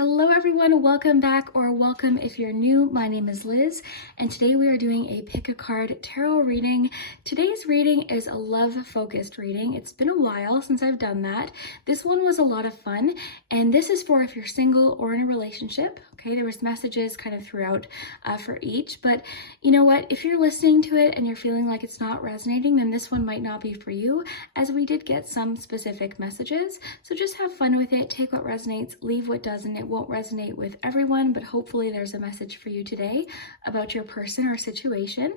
Hello everyone, welcome back, or welcome if you're new. My name is Liz and today we are doing a pick a card tarot reading. Today's reading is a love focused reading. It's been a while since I've done that. This one was a lot of fun, and this is for if you're single or in a relationship. Okay, there was messages kind of throughout for each, but you know what, if you're listening to it and you're feeling like it's not resonating, then this one might not be for you, as we did get some specific messages. So just have fun with it, take what resonates, leave what doesn't. It won't resonate with everyone, but hopefully there's a message for you today about your person or situation.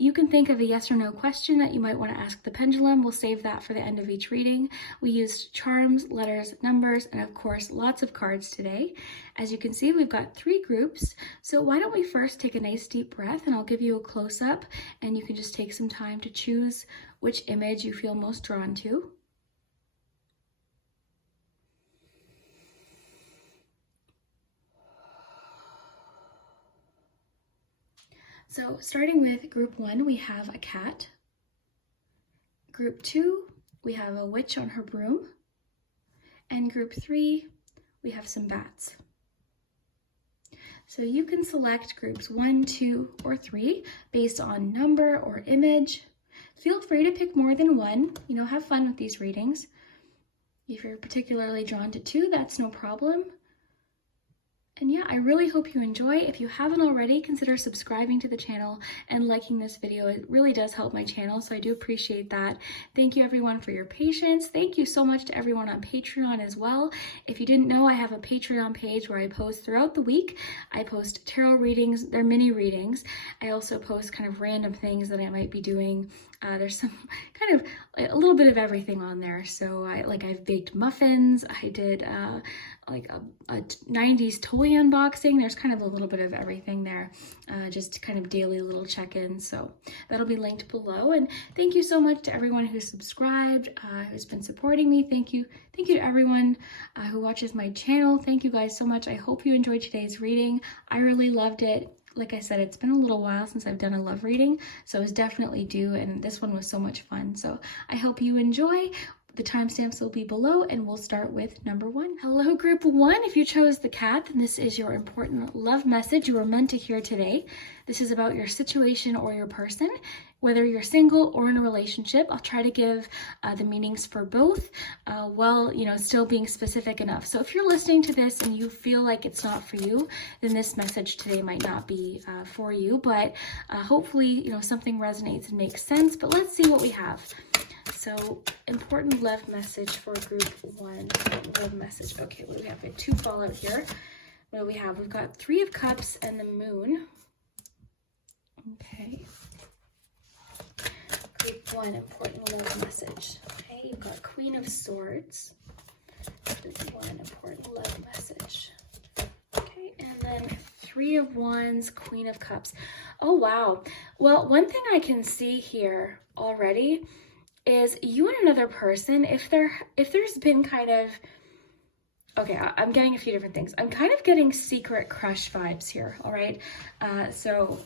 You can think of a yes or no question that you might want to ask the pendulum. We'll save that for the end of each reading. We used charms, letters, numbers, and of course lots of cards today. As you can see, we've got 3 groups. So why don't we first take a nice deep breath, and I'll give you a close-up and you can just take some time to choose which image you feel most drawn to. So starting with group 1, we have a cat. Group 2, we have a witch on her broom. And group 3, we have some bats. So you can select groups 1, 2, or 3 based on number or image. Feel free to pick more than one, have fun with these readings. If you're particularly drawn to 2, that's no problem. And yeah, I really hope you enjoy. If you haven't already, consider subscribing to the channel and liking this video. It really does help my channel, so I do appreciate that. Thank you everyone for your patience. Thank you so much to everyone on Patreon as well. If you didn't know, I have a Patreon page where I post throughout the week. I post tarot readings, they're mini readings. I also post kind of random things that I might be doing. There's some kind of a little bit of everything on there. So I've baked muffins. I did like a 90s toy unboxing. There's kind of a little bit of everything there, just kind of daily little check-ins. So that'll be linked below. And thank you so much to everyone who's subscribed, who's been supporting me. Thank you to everyone who watches my channel. Thank you guys so much. I hope you enjoyed today's reading. I really loved it. Like I said, it's been a little while since I've done a love reading, so it's definitely due, and this one was so much fun. So I hope you enjoy. The timestamps will be below, and we'll start with number 1. Hello, group 1. If you chose the cat, then this is your important love message you were meant to hear today. This is about your situation or your person, whether you're single or in a relationship. I'll try to give the meanings for both while, still being specific enough. So if you're listening to this and you feel like it's not for you, then this message today might not be for you, but hopefully, something resonates and makes sense. But let's see what we have. So, important love message for group 1. Love message. Okay, what do we have? We have 2 fall out here. What do we have? We've got 3 of Cups and the Moon. Okay. Group 1, important love message. Okay, you've got Queen of Swords. Group 1, important love message. Okay, and then 3 of Wands, Queen of Cups. Oh, wow. Well, one thing I can see here already is you and another person, if there's been kind of, okay, I'm getting a few different things. I'm kind of getting secret crush vibes here, all right? So,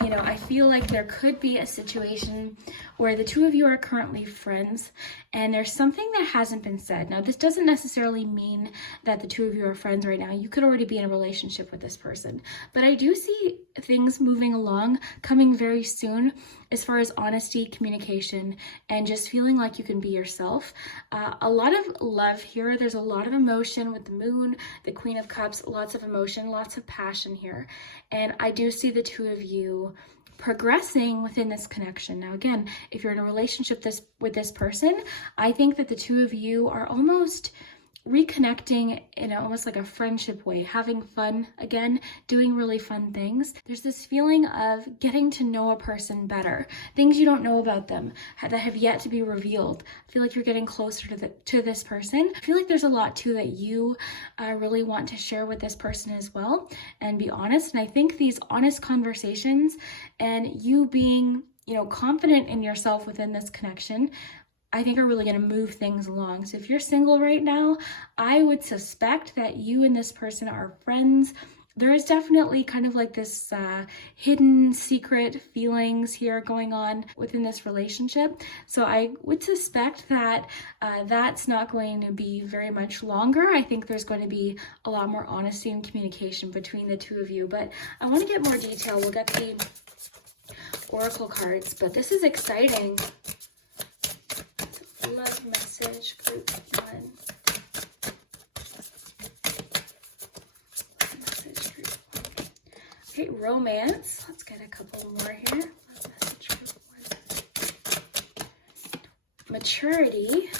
I feel like there could be a situation where the 2 of you are currently friends and there's something that hasn't been said. Now, this doesn't necessarily mean that the 2 of you are friends right now. You could already be in a relationship with this person. But I do see things moving along, coming very soon, as far as honesty, communication, and just feeling like you can be yourself. A lot of love here. There's a lot of emotion with the Moon, the Queen of Cups, lots of emotion, lots of passion here. And I do see the 2 of you progressing within this connection. Now, again, if you're in a relationship with this person, I think that the 2 of you are almost reconnecting in almost like a friendship way, having fun again, doing really fun things. There's this feeling of getting to know a person better, things you don't know about them that have yet to be revealed. I feel like you're getting closer to this person. I feel like there's a lot too that you really want to share with this person as well and be honest. And I think these honest conversations and you being, confident in yourself within this connection, I think are really going to move things along. So if you're single right now, I would suspect that you and this person are friends there is definitely kind of like this hidden secret feelings here going on within this relationship. So I would suspect that that's not going to be very much longer. I think there's going to be a lot more honesty and communication between the two of you. But I want to get more detail. We'll get the oracle cards, but this is exciting. Love message group 1. Okay, romance. Let's get a couple more here. Love message group 1. Maturity.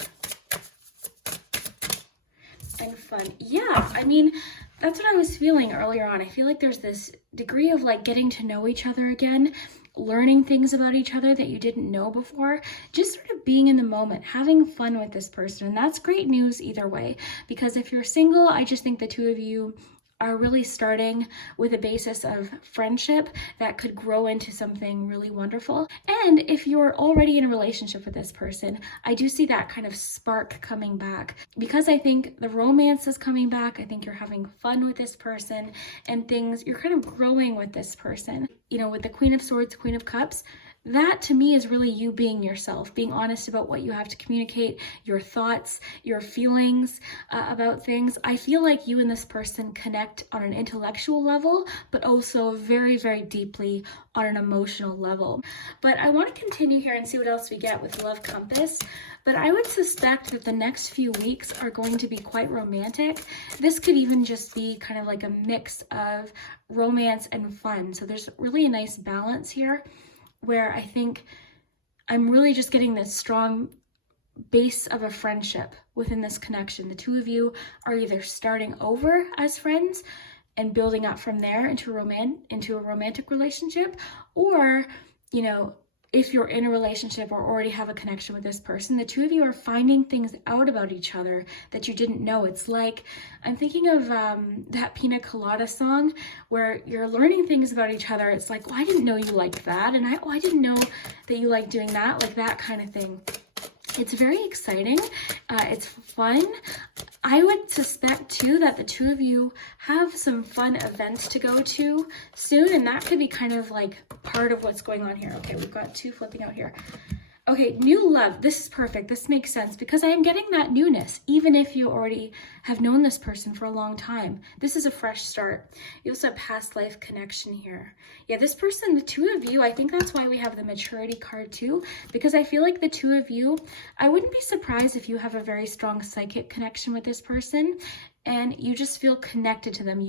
And fun. Yeah, I mean, that's what I was feeling earlier on. I feel like there's this degree of like getting to know each other again, learning things about each other that you didn't know before, just sort of being in the moment, having fun with this person. And that's great news either way, because if you're single, I just think the two of you are really starting with a basis of friendship that could grow into something really wonderful. And if you're already in a relationship with this person, I do see that kind of spark coming back, because I think the romance is coming back. I think you're having fun with this person and things, you're kind of growing with this person. You know, with the Queen of Swords, Queen of Cups, that to me is really you being yourself, being honest about what you have to communicate, your thoughts, your feelings about things. I feel like you and this person connect on an intellectual level, but also very, very deeply on an emotional level. But I want to continue here and see what else we get with Love Compass. But I would suspect that the next few weeks are going to be quite romantic. This could even just be kind of like a mix of romance and fun. So there's really a nice balance here, where I think I'm really just getting this strong base of a friendship within this connection. The two of you are either starting over as friends and building up from there into a romantic relationship, or, you know, if you're in a relationship or already have a connection with this person, the two of you are finding things out about each other that you didn't know. It's like, I'm thinking of that Pina Colada song where you're learning things about each other. It's like, oh, I didn't know you liked that. And I didn't know that you like doing that, like that kind of thing. It's very exciting. It's fun. I would suspect too that the two of you have some fun events to go to soon, and that could be kind of like part of what's going on here. Okay, we've got 2 flipping out here. Okay, new love. This is perfect. This makes sense because I am getting that newness, even if you already have known this person for a long time. This is a fresh start. You also have past life connection here. Yeah, this person, the two of you, I think that's why we have the maturity card too, because I feel like the two of you, I wouldn't be surprised if you have a very strong psychic connection with this person and you just feel connected to them.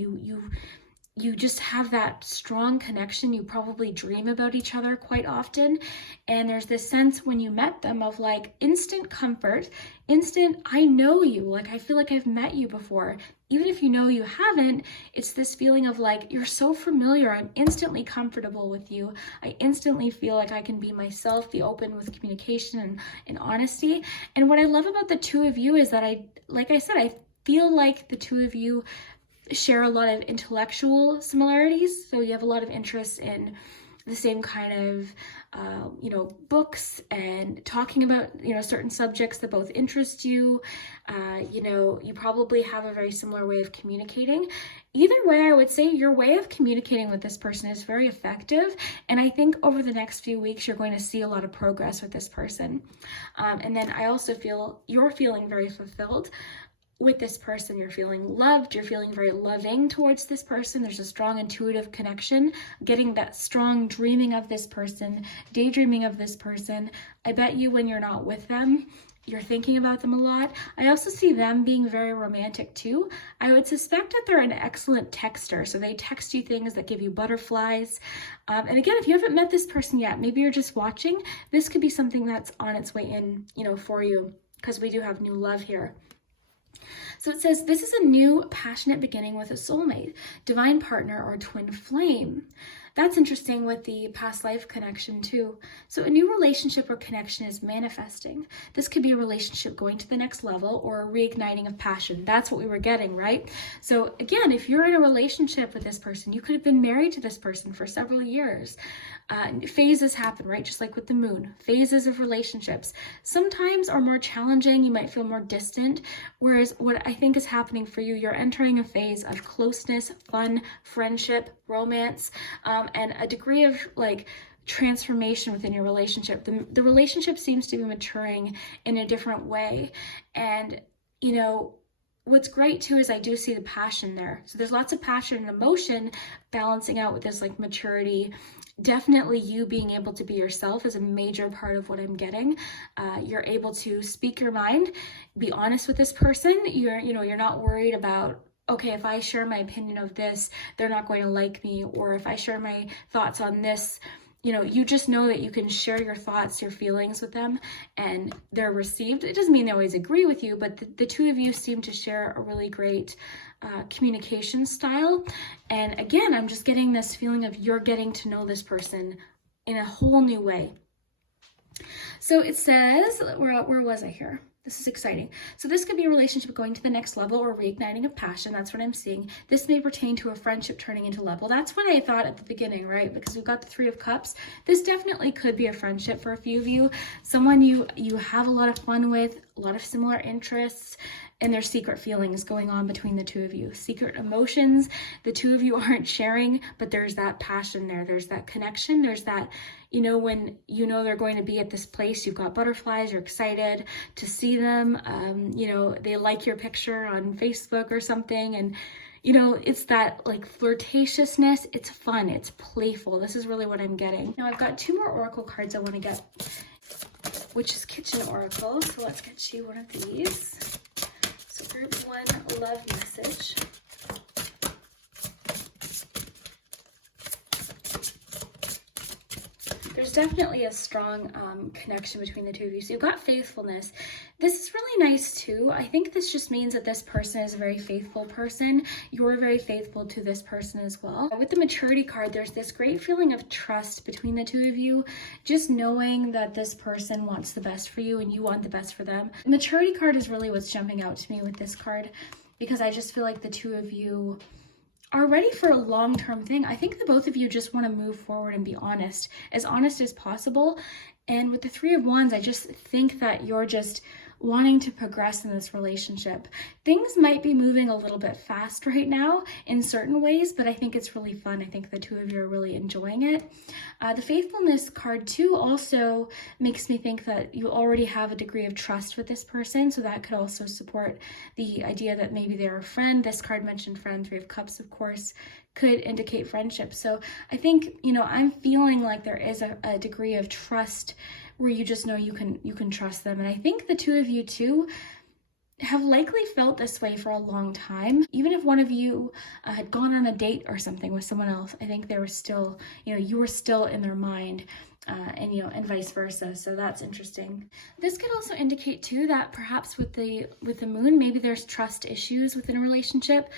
You just have that strong connection. You probably dream about each other quite often. And there's this sense when you met them of like instant comfort, instant, I know you, like I feel like I've met you before. Even if you know you haven't, it's this feeling of like, you're so familiar. I'm instantly comfortable with you. I instantly feel like I can be myself, be open with communication and honesty. And what I love about the two of you is that I feel like the two of you share a lot of intellectual similarities. So you have a lot of interest in the same kind of, books and talking about, certain subjects that both interest you. You probably have a very similar way of communicating. Either way, I would say your way of communicating with this person is very effective. And I think over the next few weeks, you're going to see a lot of progress with this person. And then I also feel you're feeling very fulfilled with this person. You're feeling loved, you're feeling very loving towards this person. There's a strong intuitive connection, getting that strong dreaming of this person, daydreaming of this person. I bet you when you're not with them, you're thinking about them a lot. I also see them being very romantic too. I would suspect that they're an excellent texter. So they text you things that give you butterflies. And again, if you haven't met this person yet, maybe you're just watching, this could be something that's on its way in, for you, because we do have new love here. So it says, this is a new passionate beginning with a soulmate, divine partner, or twin flame. That's interesting with the past life connection too. So a new relationship or connection is manifesting. This could be a relationship going to the next level or a reigniting of passion. That's what we were getting, right? So again, if you're in a relationship with this person, you could have been married to this person for several years. Phases happen, right? Just like with the moon, phases of relationships sometimes are more challenging. You might feel more distant. Whereas what I think is happening for you, you're entering a phase of closeness, fun, friendship, romance, and a degree of like transformation within your relationship. The relationship seems to be maturing in a different way. And, you know, what's great too is I do see the passion there. So there's lots of passion and emotion balancing out with this like maturity. Definitely you being able to be yourself is a major part of what I'm getting. You're able to speak your mind, be honest with this person. You're not worried about, okay, if I share my opinion of this, they're not going to like me. Or if I share my thoughts on this, you just know that you can share your thoughts, your feelings with them, and they're received. It doesn't mean they always agree with you, but the two of you seem to share a really great communication style. And again, I'm just getting this feeling of you're getting to know this person in a whole new way. So it says, where was I here? This is exciting. So this could be a relationship going to the next level or reigniting of passion. That's what I'm seeing. This may pertain to a friendship turning into level. That's what I thought at the beginning, right? Because we've got the Three of Cups. This definitely could be a friendship for a few of you. Someone you have a lot of fun with, a lot of similar interests, and there's secret feelings going on between the two of you. Secret emotions the two of you aren't sharing, but there's that passion there. There's that connection. There's that, when they're going to be at this place, you've got butterflies, you're excited to see them. They like your picture on Facebook or something, and it's that like flirtatiousness. It's fun, it's playful. This is really what I'm getting. Now I've got two more oracle cards I want to get, which is Kitchen Oracle. So let's get you one of these. So group one, love message. There's definitely a strong connection between the two of you. So you've got faithfulness. This is really nice too. I think this just means that this person is a very faithful person. You're very faithful to this person as well. With the maturity card, there's this great feeling of trust between the two of you. Just knowing that this person wants the best for you and you want the best for them. The maturity card is really what's jumping out to me with this card, because I just feel like the two of you are ready for a long-term thing. I think the both of you just want to move forward and be honest as possible. And with the Three of Wands, I just think that you're just wanting to progress in this relationship. Things might be moving a little bit fast right now in certain ways, but I think it's really fun. I think the two of you are really enjoying it. The faithfulness card too also makes me think that you already have a degree of trust with this person, so that could also support the idea that maybe they're a friend. This card mentioned friend. Three of Cups, of course, could indicate friendship. So I think, I'm feeling like there is a degree of trust where you just know you can trust them. And I think the two of you too have likely felt this way for a long time. Even if one of you had gone on a date or something with someone else, I think they were still, you were still in their mind. And vice versa. So that's interesting. This could also indicate too that perhaps with the moon, maybe there's trust issues within a relationship.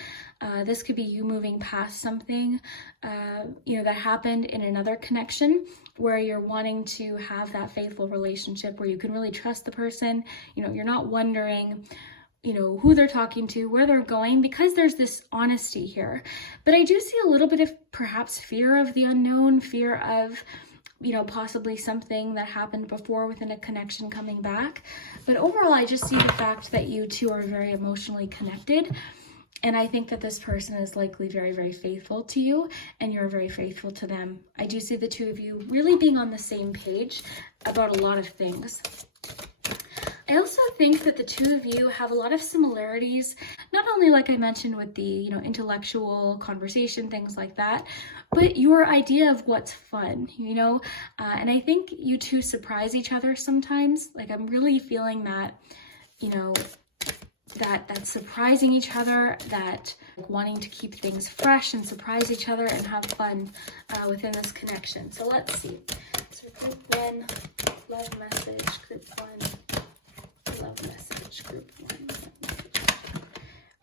This could be you moving past something, that happened in another connection where you're wanting to have that faithful relationship where you can really trust the person. You're not wondering, who they're talking to, where they're going, because there's this honesty here. But I do see a little bit of perhaps fear of the unknown, fear of possibly something that happened before within a connection coming back. But overall, I just see the fact that you two are very emotionally connected. And I think that this person is likely very, very faithful to you, and you're very faithful to them. I do see the two of you really being on the same page about a lot of things. I also think that the two of you have a lot of similarities, not only like I mentioned with the, intellectual conversation, things like that, but your idea of what's fun, and I think you two surprise each other sometimes. Like I'm really feeling that, that surprising each other, that wanting to keep things fresh and surprise each other and have fun within this connection. So let's see. So group one, love message, group one. Love message, group one.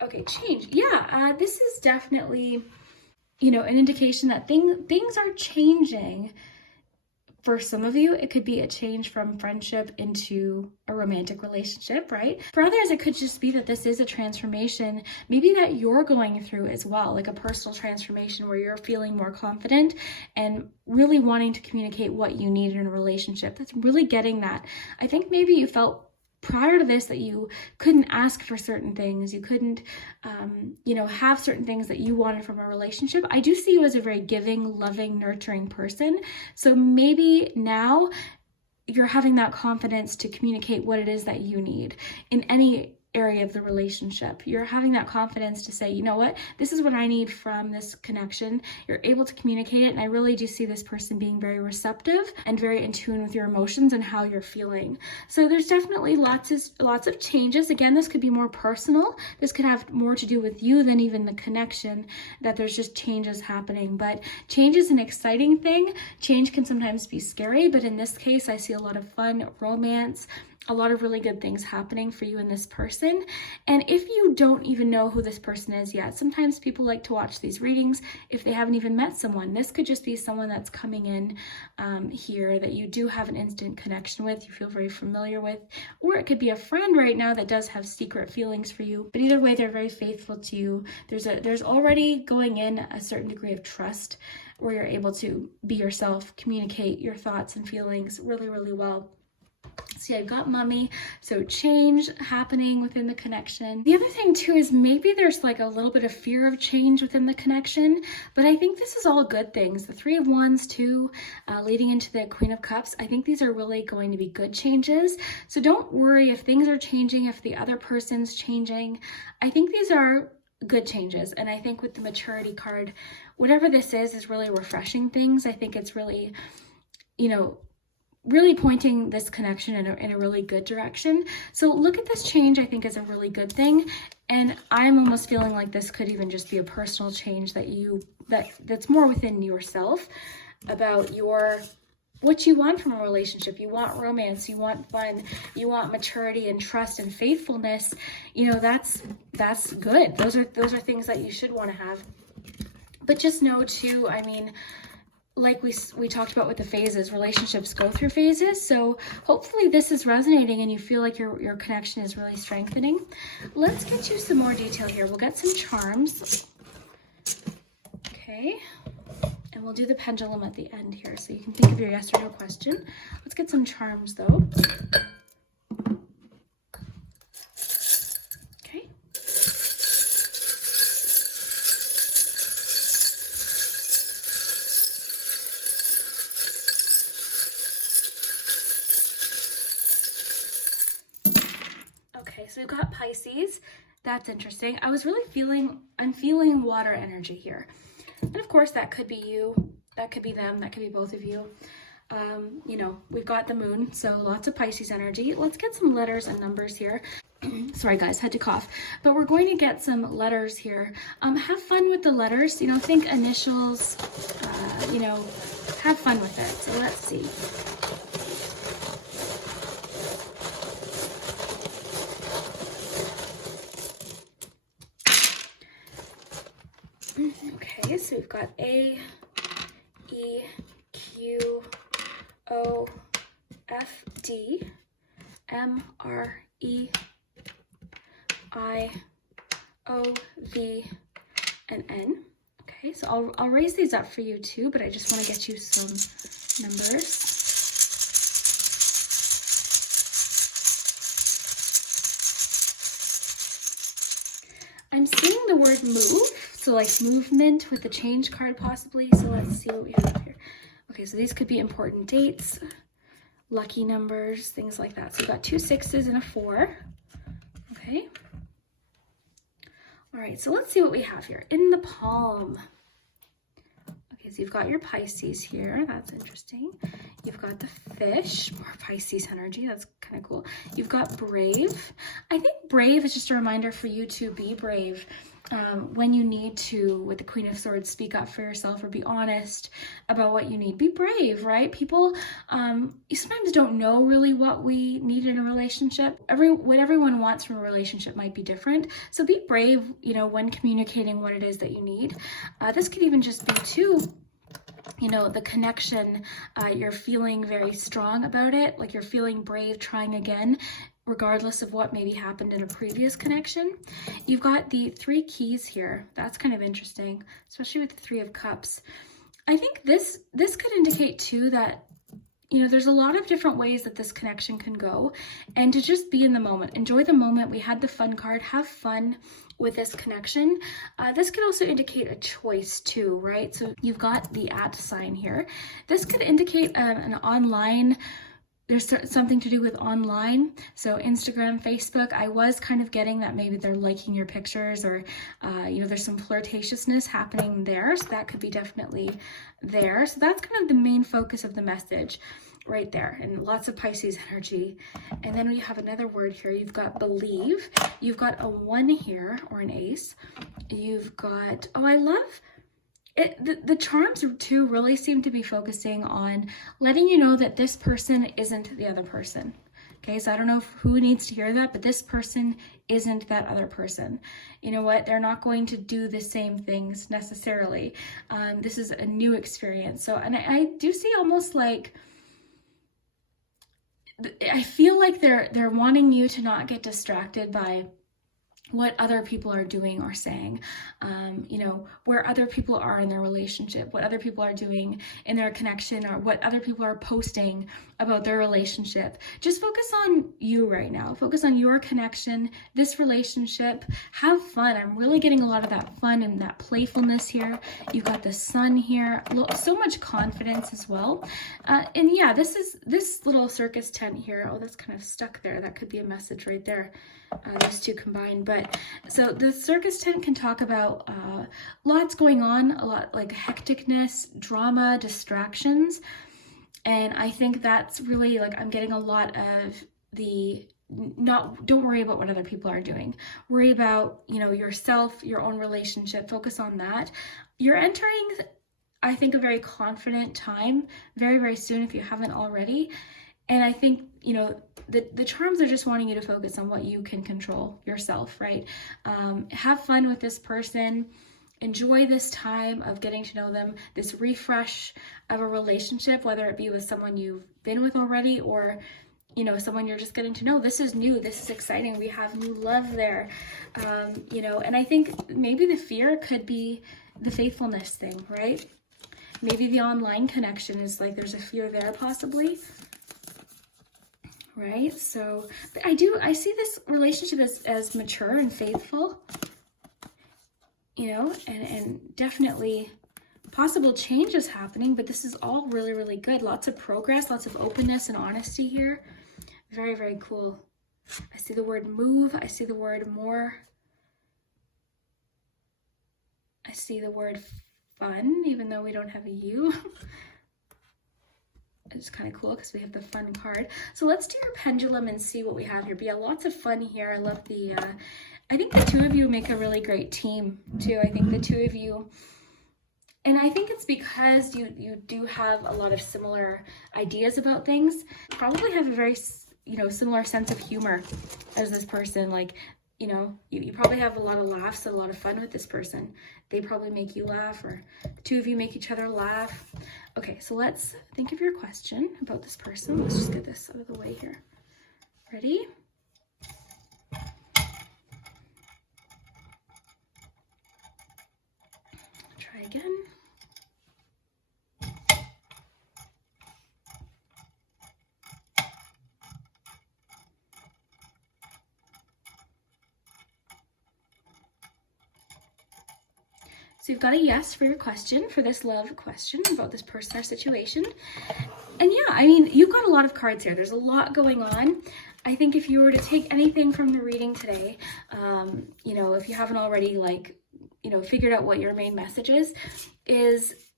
Okay, change. Yeah, this is definitely you know, an indication that things are changing. For some of you, it could be a change from friendship into a romantic relationship, right? For others, it could just be that this is a transformation, maybe that you're going through as well, like a personal transformation where you're feeling more confident and really wanting to communicate what you need in a relationship. That's really getting that. I think maybe you felt prior to this that you couldn't ask for certain things, you couldn't you know, have certain things that you wanted from a relationship. I do see you as a very giving, loving, nurturing person. So maybe now you're having that confidence to communicate what it is that you need in any area of the relationship. You're having that confidence to say, you know what, this is what I need from this connection. You're able to communicate it, and I really do see this person being very receptive and very in tune with your emotions and how you're feeling. So there's definitely lots of changes. Again, this could be more personal. This could have more to do with you than even the connection, that there's just changes happening. But change is an exciting thing. Change can sometimes be scary, but in this case, I see a lot of fun, romance, a lot of really good things happening for you and this person. And if you don't even know who this person is yet, sometimes people like to watch these readings if they haven't even met someone. This could just be someone that's coming in here that you do have an instant connection with, you feel very familiar with, or it could be a friend right now that does have secret feelings for you. But either way, they're very faithful to you. There's already going in a certain degree of trust where you're able to be yourself, communicate your thoughts and feelings really, really well. So yeah, you've got Mummy, so change happening within the connection. The other thing too is maybe there's like a little bit of fear of change within the connection, but I think this is all good things. The Three of Wands too, leading into the Queen of Cups, I think these are really going to be good changes. So don't worry if things are changing, if the other person's changing. I think these are good changes, and I think with the Maturity card, whatever this is really refreshing things. I think it's really, you know, really pointing this connection in a really good direction. So look at this change, I think, is a really good thing. And I'm almost feeling like this could even just be a personal change that's more within yourself about what you want from a relationship. You want romance, you want fun, you want maturity and trust and faithfulness. You know, that's good. Those are things that you should want to have. But just know too, I mean, like we talked about with the phases, relationships go through phases. So hopefully this is resonating and you feel like your connection is really strengthening. Let's get you some more detail here. We'll get some charms. Okay. And we'll do the pendulum at the end here so you can think of your yes or no question. Let's get some charms though. Okay. Okay, so we've got Pisces. That's interesting. I'm feeling water energy here. And of course, that could be you, that could be them, that could be both of you. You know, we've got the moon, so lots of Pisces energy. Let's get some letters and numbers here. Sorry guys, had to cough. But we're going to get some letters here. Have fun with the letters, you know, think initials, you know, have fun with it. So let's see. Okay, so we've got A, E, Q, O, F, D, M, R, E, I, O, V, and N. Okay, so I'll raise these up for you too, but I just want to get you some numbers. I'm seeing the word move. So like movement with the change card possibly. So let's see what we have here. Okay, so these could be important dates, lucky numbers, things like that. So we've got 2 6s and a 4. Okay. All right, so let's see what we have here. In the palm. Okay, so you've got your Pisces here. That's interesting. You've got the fish, more Pisces energy. That's kind of cool. You've got brave. I think brave is just a reminder for you to be brave. when you need to, with the Queen of Swords, speak up for yourself or be honest about what you need. Be brave, right? People sometimes don't know really what we need in a relationship. What everyone wants from a relationship might be different. So be brave, you know, when communicating what it is that you need. This could even just be too, you know, the connection, you're feeling very strong about it, like you're feeling brave trying again, regardless of what maybe happened in a previous connection. You've got the 3 keys here. That's kind of interesting, especially with the 3 of Cups. I think this could indicate too that, you know, there's a lot of different ways that this connection can go, and to just be in the moment, enjoy the moment. We had the fun card, have fun with this connection. This could also indicate a choice too, right? So you've got the @ sign here. This could indicate an online, there's something to do with online. So Instagram, Facebook, I was kind of getting that maybe they're liking your pictures, or, you know, there's some flirtatiousness happening there. So that could be definitely there. So that's kind of the main focus of the message right there, and lots of Pisces energy. And then we have another word here. You've got believe. You've got a 1 here, or an ace. You've got, oh, I love it. The charms too really seem to be focusing on letting you know that this person isn't the other person. Okay, so I don't know who needs to hear that, but this person isn't that other person. You know what? They're not going to do the same things necessarily. This is a new experience. So, and I do see almost like, I feel like they're wanting you to not get distracted by what other people are doing or saying, you know, where other people are in their relationship, what other people are doing in their connection, or what other people are posting about their relationship. Just focus on you right now. Focus on your connection, this relationship. Have fun. I'm really getting a lot of that fun and that playfulness here. You've got the sun here, so much confidence as well. And yeah, this little circus tent here. Oh, that's kind of stuck there. That could be a message right there. Those 2 combined. But so the circus tent can talk about lots going on, a lot like hecticness, drama, distractions. And I think that's really like, I'm getting a lot of the, don't worry about what other people are doing. Worry about, you know, yourself, your own relationship, focus on that. You're entering, I think, a very confident time very, very soon if you haven't already. And I think, you know, the charms are just wanting you to focus on what you can control yourself, right? Have fun with this person. Enjoy this time of getting to know them, this refresh of a relationship, whether it be with someone you've been with already, or, you know, someone you're just getting to know. This is new. This is exciting. We have new love there, you know, and I think maybe the fear could be the faithfulness thing, right? Maybe the online connection is like, there's a fear there possibly. Right? So I see this relationship as mature and faithful, you know, and definitely possible changes happening, but this is all really, really good. Lots of progress, lots of openness and honesty here. Very, very cool. I see the word move. I see the word more. I see the word fun, even though we don't have a U. It's kind of cool because we have the fun card. So let's do your pendulum and see what we have here. But yeah, lots of fun here. I love the, I think the 2 of you make a really great team too. I think the 2 of you, and I think it's because you do have a lot of similar ideas about things. Probably have a very, you know, similar sense of humor as this person. Like, you know, you probably have a lot of laughs and a lot of fun with this person. They probably make you laugh, or the 2 of you make each other laugh. Okay, so let's think of your question about this person. Let's just get this out of the way here. Ready? Try again. So you've got a yes for your question, for this love question about this person or situation. And yeah, I mean, you've got a lot of cards here. There's a lot going on. I think if you were to take anything from the reading today, you know, if you haven't already, like, you know, figured out what your main message is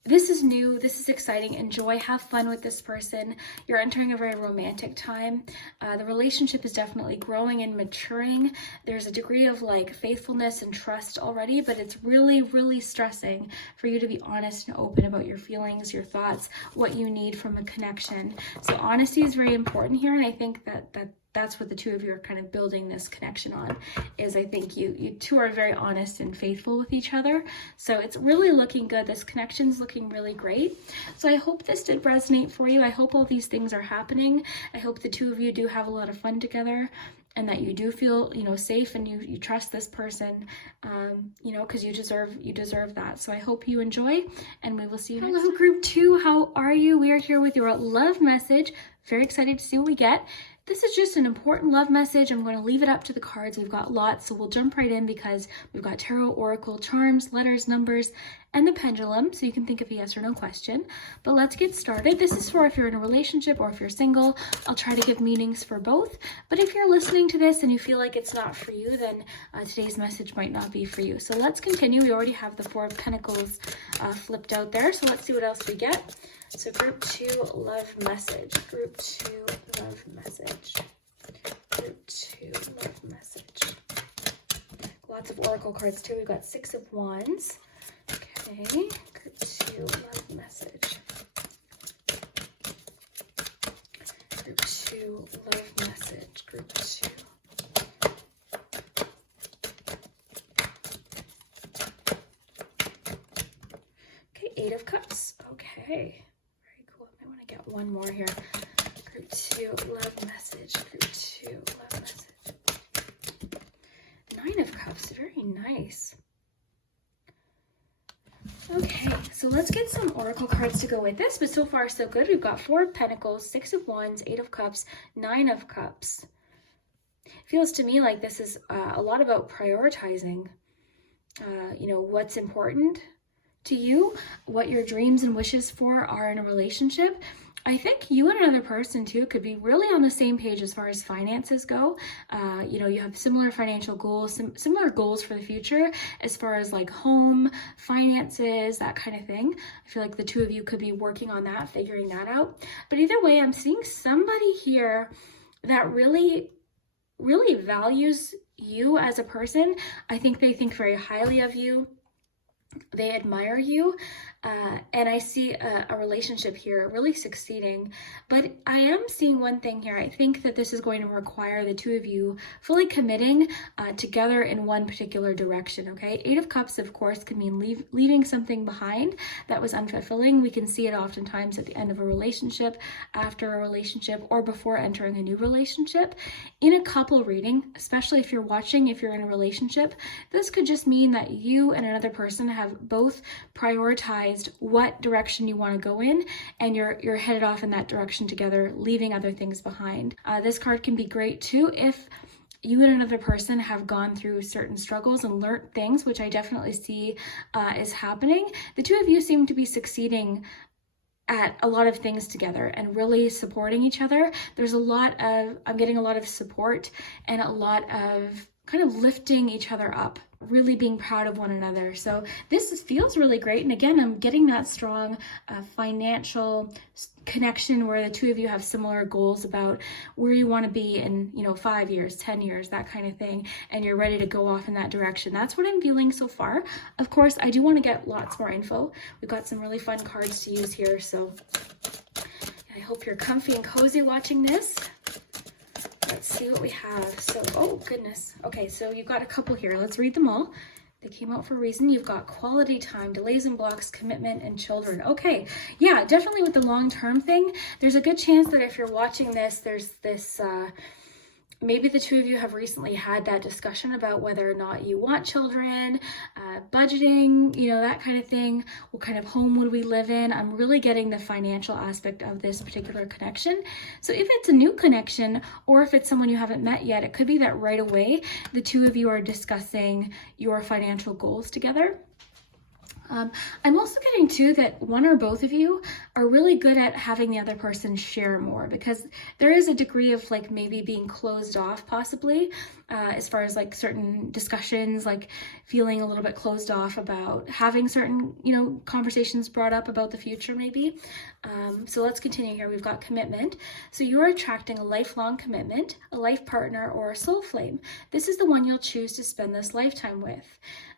this is new, this is exciting, enjoy, have fun with this person. You're entering a very romantic time. The relationship is definitely growing and maturing. There's a degree of like faithfulness and trust already, but it's really, really stressing for you to be honest and open about your feelings, your thoughts, what you need from a connection. So honesty is very important here, and I think that's what the two of you are kind of building this connection on, is I think you two are very honest and faithful with each other. So it's really looking good. This connection's looking really great. So I hope this did resonate for you. I hope all these things are happening. I hope the two of you do have a lot of fun together, and that you do feel, you know, safe, and you trust this person, you know, because you deserve that. So I hope you enjoy, and we will see you next time. Hello, group 2. How are you? We are here with your love message. Very excited to see what we get. This is just an important love message. I'm going to leave it up to the cards. We've got lots, so we'll jump right in because we've got tarot, oracle, charms, letters, numbers, and the pendulum, so you can think of a yes or no question. But let's get started. This is for if you're in a relationship or if you're single. I'll try to give meanings for both. But if you're listening to this and you feel like it's not for you, then today's message might not be for you. So let's continue. We already have the Four of Pentacles flipped out there, so let's see what else we get. So group 2, love message. Group 2, love message. Group 2, love message. Lots of oracle cards too. We've got 6 of Wands. Okay, group 2, love message. Group 2, love message. Group 2. Okay, 8 of Cups. Okay. One more here. Group 2, love message. Group 2, love message. 9 of Cups, very nice. Okay, so let's get some oracle cards to go with this, but so far so good. We've got 4 of Pentacles, 6 of Wands, 8 of Cups, 9 of Cups. It feels to me like this is a lot about prioritizing, you know, what's important to you, what your dreams and wishes for are in a relationship. I think you and another person too could be really on the same page as far as finances go. You know, you have similar financial goals, similar goals for the future as far as like home, finances, that kind of thing. I feel like the two of you could be working on that, figuring that out. But either way, I'm seeing somebody here that really, really values you as a person. I think they think very highly of you. They admire you, and I see a relationship here really succeeding. But I am seeing one thing here. I think that this is going to require the two of you fully committing together in one particular direction, okay? 8 of Cups, of course, can mean leaving something behind that was unfulfilling. We can see it oftentimes at the end of a relationship, after a relationship, or before entering a new relationship. In a couple reading, especially if you're watching, if you're in a relationship, this could just mean that you and another person have both prioritized what direction you want to go in, and you're headed off in that direction together, leaving other things behind. This card can be great too if you and another person have gone through certain struggles and learned things, which I definitely see is happening. The two of you seem to be succeeding at a lot of things together and really supporting each other. There's a lot of, I'm getting a lot of support and a lot of kind of lifting each other up, really being proud of one another. So this feels really great. And again, I'm getting that strong financial connection where the two of you have similar goals about where you want to be in, you know, 5 years, 10 years, that kind of thing. And you're ready to go off in that direction. That's what I'm feeling so far. Of course, I do want to get lots more info. We've got some really fun cards to use here. So I hope you're comfy and cozy watching this. Let's see what we have. So, oh goodness. Okay, so you've got a couple here. Let's read them all. They came out for a reason. You've got quality time, delays and blocks, commitment, and children. Okay, yeah, definitely with the long-term thing, there's a good chance that if you're watching this, there's this, maybe the two of you have recently had that discussion about whether or not you want children, budgeting, you know, that kind of thing. What kind of home would we live in? I'm really getting the financial aspect of this particular connection. So if it's a new connection or if it's someone you haven't met yet, it could be that right away the two of you are discussing your financial goals together. I'm also getting too that one or both of you are really good at having the other person share more, because there is a degree of like maybe being closed off possibly, as far as like certain discussions, like feeling a little bit closed off about having certain, conversations brought up about the future maybe. So let's continue here. We've got commitment. So you're attracting a lifelong commitment, a life partner, or a soul flame. This is the one you'll choose to spend this lifetime with.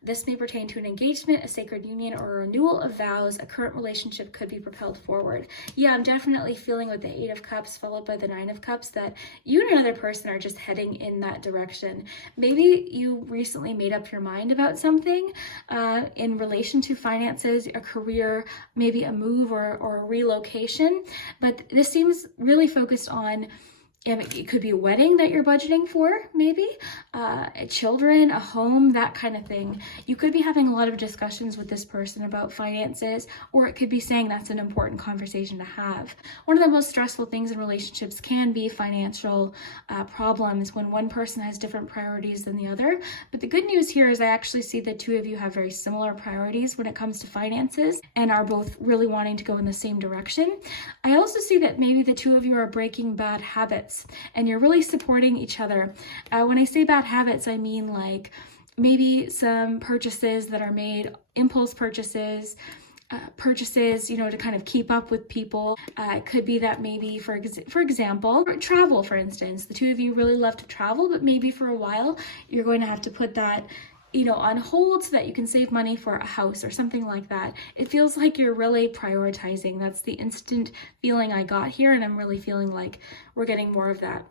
This may pertain to an engagement, a sacred union, or a renewal of vows. A current relationship could be propelled forward. Yeah, I'm definitely feeling with the 8 of Cups followed by the 9 of Cups that you and another person are just heading in that direction. Maybe you recently made up your mind about something in relation to finances, a career, maybe a move or a relocation, but this seems really focused on, it could be a wedding that you're budgeting for, maybe, children, a home, that kind of thing. You could be having a lot of discussions with this person about finances, or it could be saying that's an important conversation to have. One of the most stressful things in relationships can be financial problems when one person has different priorities than the other. But the good news here is I actually see the two of you have very similar priorities when it comes to finances and are both really wanting to go in the same direction. I also see that maybe the two of you are breaking bad habits and you're really supporting each other. When I say bad habits, I mean like maybe some purchases that are made, impulse purchases, to kind of keep up with people. It could be that maybe, for example, travel, for instance. The two of you really love to travel, but maybe for a while you're going to have to put that on hold so that you can save money for a house or something like that. It feels like you're really prioritizing. That's the instant feeling I got here, and I'm really feeling like we're getting more of that.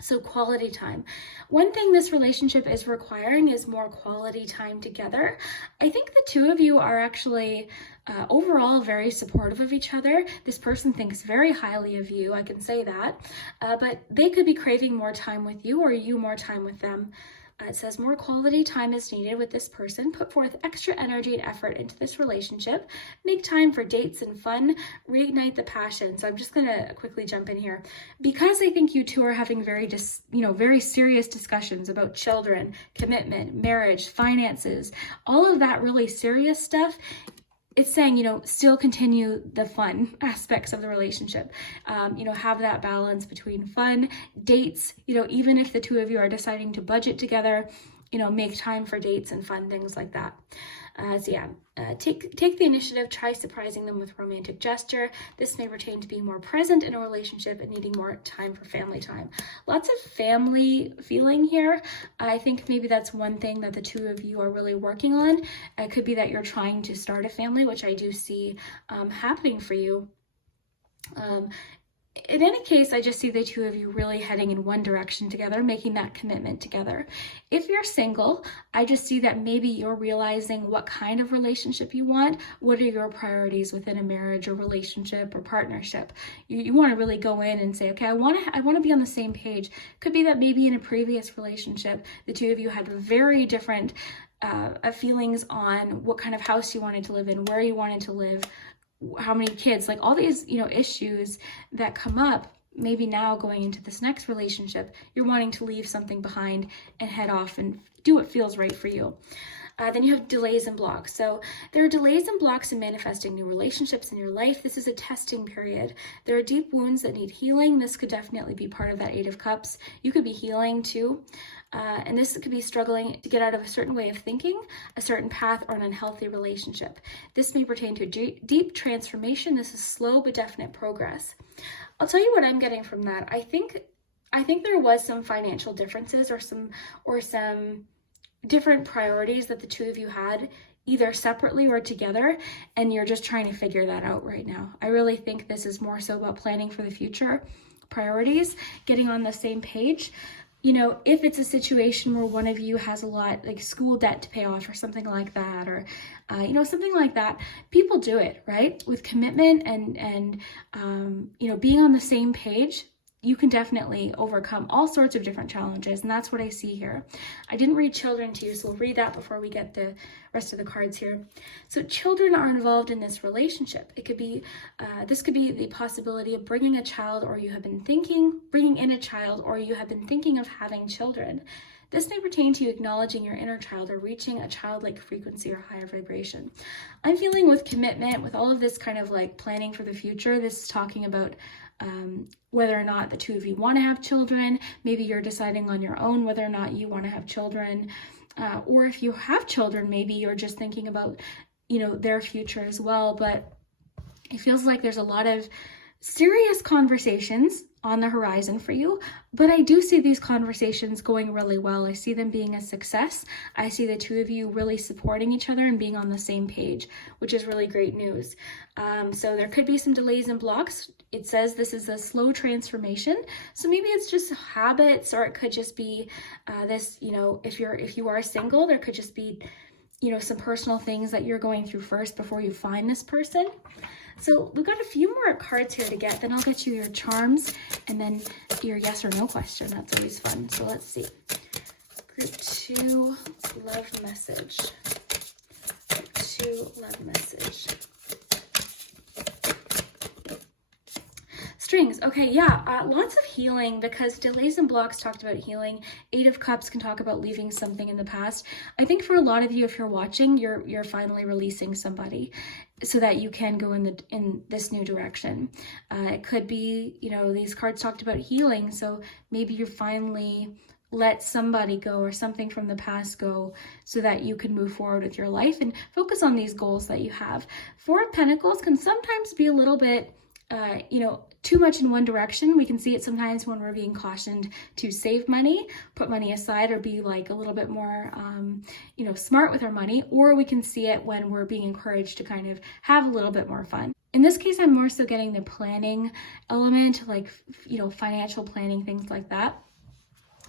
So quality time. One thing this relationship is requiring is more quality time together. I think the two of you are actually overall very supportive of each other. This person thinks very highly of you, I can say that, but they could be craving more time with you or you more time with them. It says more quality time is needed with this person. Put forth extra energy and effort into this relationship. Make time for dates and fun. Reignite the passion. So I'm just going to quickly jump in here. Because I think you two are having very serious discussions about children, commitment, marriage, finances, all of that really serious stuff. It's saying, still continue the fun aspects of the relationship. Have that balance between fun, dates, even if the two of you are deciding to budget together, make time for dates and fun things like that. Take the initiative, try surprising them with romantic gesture. This may pertain to being more present in a relationship and needing more time for family time. Lots of family feeling here. I think maybe that's one thing that the two of you are really working on. It could be that you're trying to start a family, which I do see happening for you. In any case, I just see the two of you really heading in one direction together, making that commitment together. If you're single, I just see that maybe you're realizing what kind of relationship you want. What are your priorities within a marriage or relationship or partnership? You want to really go in and say, okay, I want to be on the same page. Could be that maybe in a previous relationship, the two of you had very different feelings on what kind of house you wanted to live in, where you wanted to live, how many kids, like all these, issues that come up. Maybe now going into this next relationship, you're wanting to leave something behind and head off and do what feels right for you. Then you have delays and blocks. So there are delays and blocks in manifesting new relationships in your life. This is a testing period. There are deep wounds that need healing. This could definitely be part of that 8 of Cups. You could be healing too. And this could be struggling to get out of a certain way of thinking, a certain path, or an unhealthy relationship. This may pertain to deep transformation. This is slow but definite progress. I'll tell you what I'm getting from that. I think there was some financial differences or some different priorities that the two of you had, either separately or together, and you're just trying to figure that out right now. I really think this is more so about planning for the future, priorities, getting on the same page. If it's a situation where one of you has a lot, like school debt to pay off or something like that, or, something like that, people do it, right? With commitment and being on the same page, you can definitely overcome all sorts of different challenges. And that's what I see here. I didn't read children to you, so we'll read that before we get the rest of the cards here. So children are involved in this relationship. It could be, this could be the possibility of bringing in a child, or you have been thinking of having children. This may pertain to you acknowledging your inner child or reaching a childlike frequency or higher vibration. I'm feeling with commitment, with all of this kind of like planning for the future. This is talking about whether or not the two of you want to have children. Maybe you're deciding on your own whether or not you want to have children. Or if you have children, maybe you're just thinking about, you know, their future as well. But it feels like there's a lot of serious conversations on the horizon for you, but I do see these conversations going really well. I see them being a success. I see the two of you really supporting each other and being on the same page, which is really great news. So there could be some delays and blocks. It says this is a slow transformation. So maybe it's just habits, or it could just be this, you know, if you are single, there could just be, you know, some personal things that you're going through first before you find this person. So we've got a few more cards here to get, then I'll get you your charms and then your yes or no question. That's always fun. So let's see. Group 2, love message. Group 2, love message. Strings. Okay, yeah, lots of healing, because delays and blocks talked about healing. 8 of Cups can talk about leaving something in the past. I think for a lot of you, if you're watching, you're finally releasing somebody so that you can go in this new direction. It could be, you know, these cards talked about healing, so maybe you finally let somebody go or something from the past go so that you can move forward with your life and focus on these goals that you have. 4 of Pentacles can sometimes be a little bit you know, too much in one direction. We can see it sometimes when we're being cautioned to save money, put money aside, or be like a little bit more, you know, smart with our money. Or we can see it when we're being encouraged to kind of have a little bit more fun. In this case, I'm more so getting the planning element, like, you know, financial planning, things like that.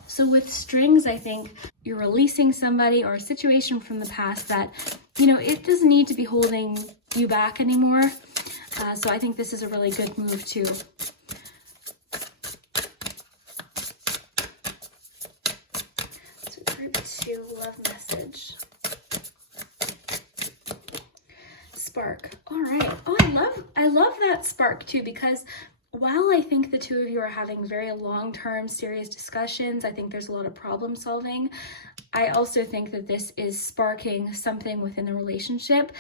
So with strings, I think you're releasing somebody or a situation from the past that, you know, it doesn't need to be holding you back anymore. So I think this is a really good move too. So group 2, love message. Spark. All right. Oh, I love that spark too, because while I think the two of you are having very long-term serious discussions, I think there's a lot of problem solving, I also think that this is sparking something within the relationship.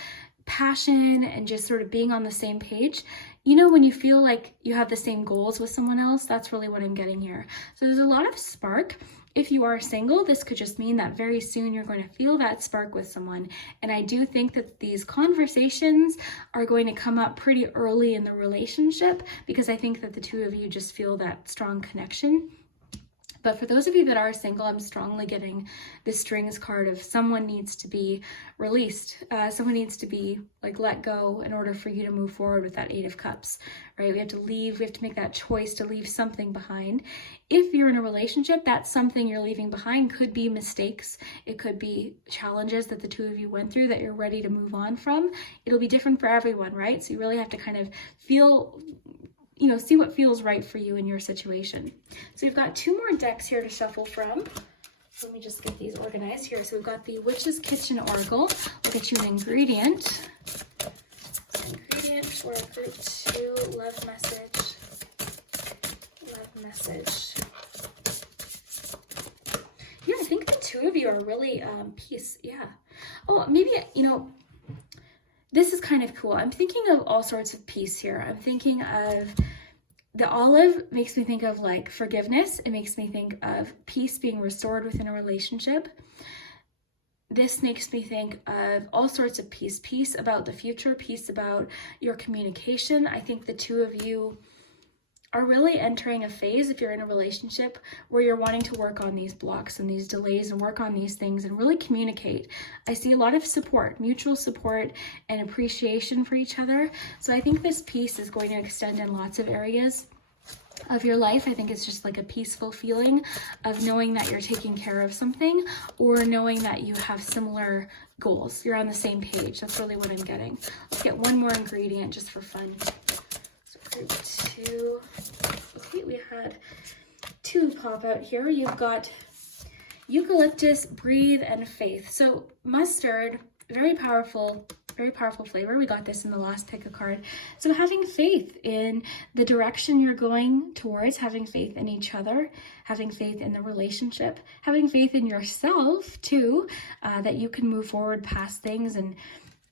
Passion and just sort of being on the same page. You know, when you feel like you have the same goals with someone else, that's really what I'm getting here. So there's a lot of spark. If you are single, this could just mean that very soon you're going to feel that spark with someone. And I do think that these conversations are going to come up pretty early in the relationship, because I think that the two of you just feel that strong connection. But for those of you that are single, I'm strongly getting this strings card of someone needs to be released. Someone needs to be like let go in order for you to move forward with that 8 of Cups, right? We have to leave. We have to make that choice to leave something behind. If you're in a relationship, that something you're leaving behind could be mistakes. It could be challenges that the two of you went through that you're ready to move on from. It'll be different for everyone, right? So you really have to kind of feel, you know, see what feels right for you in your situation. So we've got 2 more decks here to shuffle from. Let me just get these organized here. So we've got the Witch's Kitchen Oracle. We'll get you an ingredient. So ingredient for group 2, love message. Love message. Yeah, I think the two of you are really peace. Yeah. Oh, maybe, you know, this is kind of cool. I'm thinking of all sorts of peace here. I'm thinking of the olive makes me think of like forgiveness. It makes me think of peace being restored within a relationship. This makes me think of all sorts of peace. Peace about the future, peace about your communication. I think the two of you are really entering a phase, if you're in a relationship, where you're wanting to work on these blocks and these delays and work on these things and really communicate. I see a lot of support, mutual support and appreciation for each other. So I think this peace is going to extend in lots of areas of your life. I think it's just like a peaceful feeling of knowing that you're taking care of something, or knowing that you have similar goals. You're on the same page. That's really what I'm getting. Let's get one more ingredient just for fun. Group 2. Okay, we had 2 pop out here. You've got eucalyptus, breathe, and faith. So mustard, very powerful Very powerful flavor. We got this in the last pick a card. So having faith in the direction you're going towards, having faith in each other, having faith in the relationship, having faith in yourself too, that you can move forward past things and,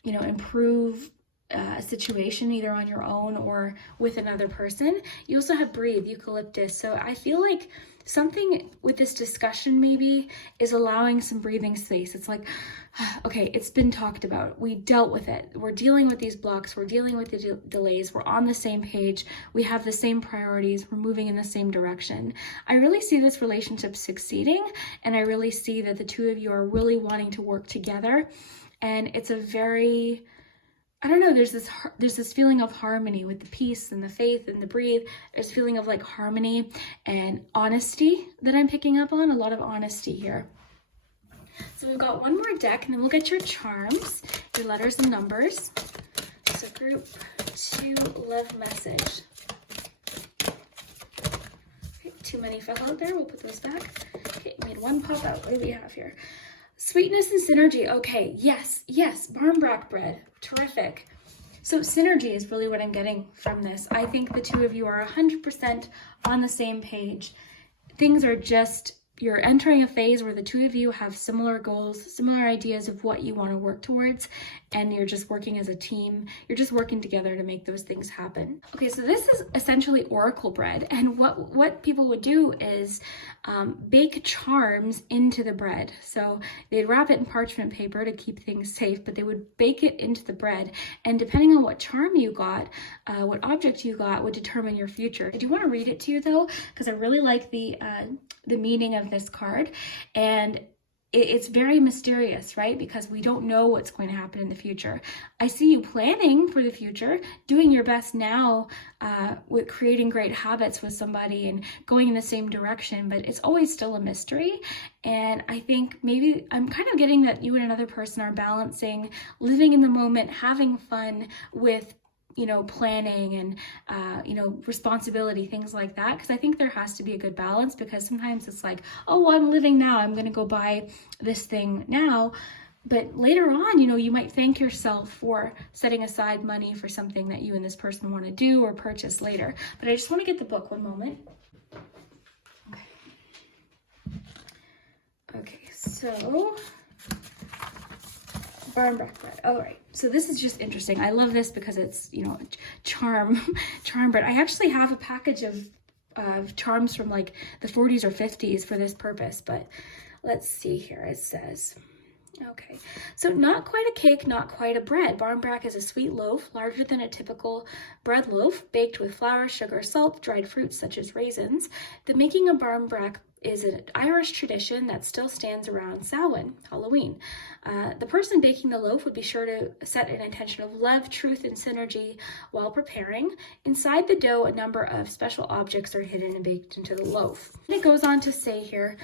you know, improve a situation either on your own or with another person. You also have breathe, eucalyptus. So I feel like something with this discussion maybe is allowing some breathing space. It's like, okay, it's been talked about. We dealt with it. We're dealing with these blocks. We're dealing with the delays. We're on the same page. We have the same priorities. We're moving in the same direction. I really see this relationship succeeding, and I really see that the two of you are really wanting to work together. And it's a very, I don't know, there's this feeling of harmony with the peace and the faith and the breathe. There's a feeling of like harmony and honesty that I'm picking up on, a lot of honesty here. So we've got one more deck, and then we'll get your charms, your letters and numbers. So group 2, love message. Okay, too many fell out there, we'll put those back. Okay, made one pop out. What do we have here? Sweetness and synergy. Okay, yes, barmbrack bread. Terrific. So synergy is really what I'm getting from this. I think the two of you are 100% on the same page. Things are just, you're entering a phase where the two of you have similar goals, similar ideas of what you want to work towards, and you're just working as a team. You're just working together to make those things happen. Okay, so this is essentially oracle bread, and what people would do is bake charms into the bread. So they'd wrap it in parchment paper to keep things safe, but they would bake it into the bread, and depending on what charm you got, what object you got would determine your future. I do want to read it to you though, because I really like the meaning of this card, and it's very mysterious, right? Because we don't know what's going to happen in the future. I see you planning for the future, doing your best now with creating great habits with somebody and going in the same direction, but it's always still a mystery. And I think maybe I'm kind of getting that you and another person are balancing living in the moment, having fun with, you know, planning and, you know, responsibility, things like that. Because I think there has to be a good balance, because sometimes it's like, oh, well, I'm living now, I'm going to go buy this thing now. But later on, you know, you might thank yourself for setting aside money for something that you and this person want to do or purchase later. But I just want to get the book one moment. Okay, so barmbrack bread. All right, so this is just interesting. I love this because it's, you know, charm bread. I actually have a package of charms from like the 40s or 50s for this purpose, but let's see here. It says, okay, so not quite a cake, not quite a bread. Barmbrack is a sweet loaf, larger than a typical bread loaf, baked with flour, sugar, salt, dried fruits such as raisins. The making of barmbrack is an Irish tradition that still stands around Samhain, Halloween. The person baking the loaf would be sure to set an intention of love, truth, and synergy while preparing. Inside the dough, a number of special objects are hidden and baked into the loaf. And it goes on to say here,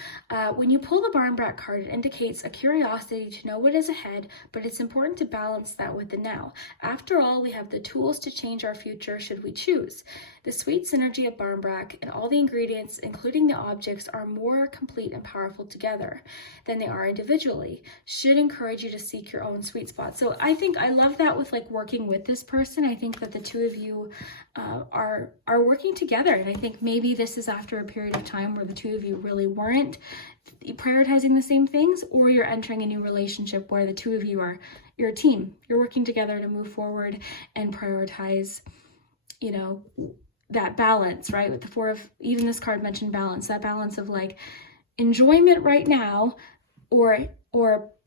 when you pull the barmbrack card, it indicates a curiosity to know what is ahead, but it's important to balance that with the now. After all, we have the tools to change our future should we choose. The sweet synergy of barmbrack and all the ingredients, including the objects, are more complete and powerful together than they are individually. Should encourage you to seek your own sweet spot. So I think I love that with like working with this person. I think that the two of you are working together, and I think maybe this is after a period of time where the two of you really weren't prioritizing the same things, or you're entering a new relationship where the two of you you're a team. You're working together to move forward and prioritize, you know, that balance, right? With the four of, even this card mentioned balance, that balance of like enjoyment right now or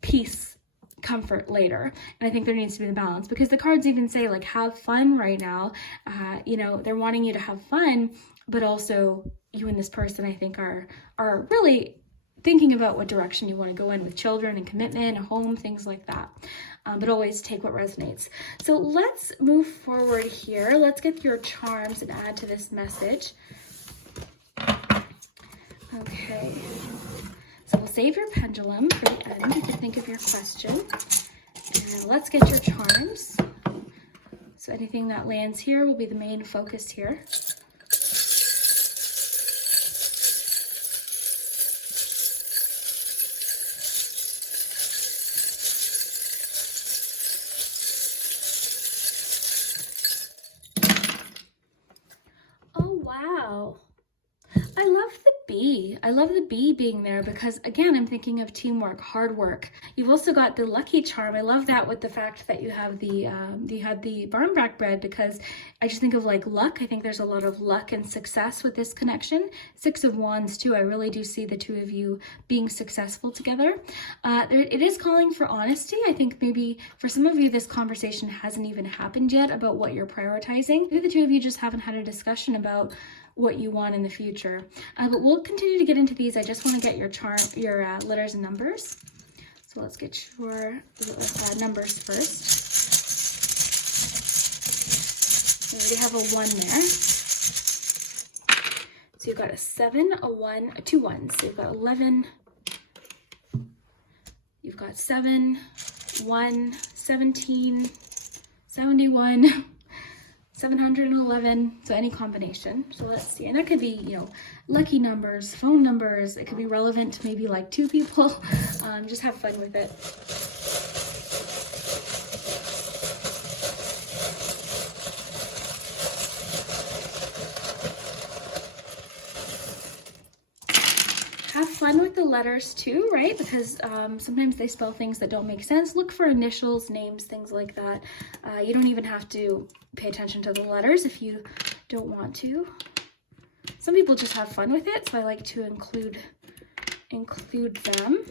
peace, comfort later. And I think there needs to be the balance, because the cards even say like have fun right now. You know, they're wanting you to have fun, but also you and this person, I think, are really thinking about what direction you want to go in with children and commitment, a home, things like that. But always take what resonates. So let's move forward here. Let's get your charms and add to this message. Okay. So we'll save your pendulum for the end. You can think of your question. And let's get your charms. So anything that lands here will be the main focus here. B. I love the B being there because, again, I'm thinking of teamwork, hard work. You've also got the lucky charm. I love that with the fact that you have the barnback bread, because I just think of like luck. I think there's a lot of luck and success with this connection. 6 of Wands too. I really do see the two of you being successful together. It is calling for honesty. I think maybe for some of you, this conversation hasn't even happened yet about what you're prioritizing. Maybe the two of you just haven't had a discussion about what you want in the future. But we'll continue to get into these. I just want to get your letters and numbers. So let's get your numbers first. We already have a 1 there. So you've got a 7, a 1, 2 1s. So you've got 11. You've got 7, 1, 17, 71. 711, so any combination. So let's see, and that could be, you know, lucky numbers, phone numbers. It could be relevant to maybe like 2 people. Just have fun with it. Have fun with the letters too, right? Because sometimes they spell things that don't make sense. Look for initials, names, things like that. You don't even have to pay attention to the letters if you don't want to. Some people just have fun with it, so I like to include them.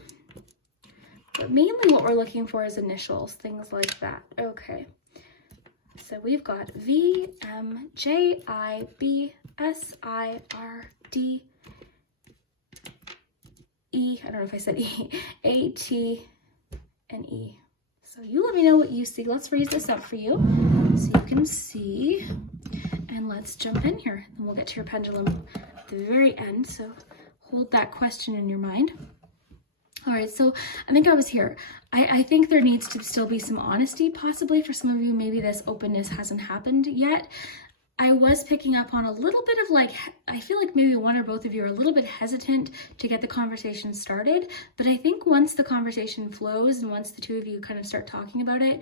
But mainly what we're looking for is initials, things like that. Okay. So we've got V, M, J, I, B, S, I, R, D, E, I don't know if I said E, A, T, and E. So you let me know what you see. Let's raise this up for you so you can see. And let's jump in here. And we'll get to your pendulum at the very end. So hold that question in your mind. All right, so I think I was here. I think there needs to still be some honesty, possibly for some of you. Maybe this openness hasn't happened yet. I was picking up on a little bit of like, I feel like maybe one or both of you are a little bit hesitant to get the conversation started. But I think once the conversation flows and once the two of you kind of start talking about it,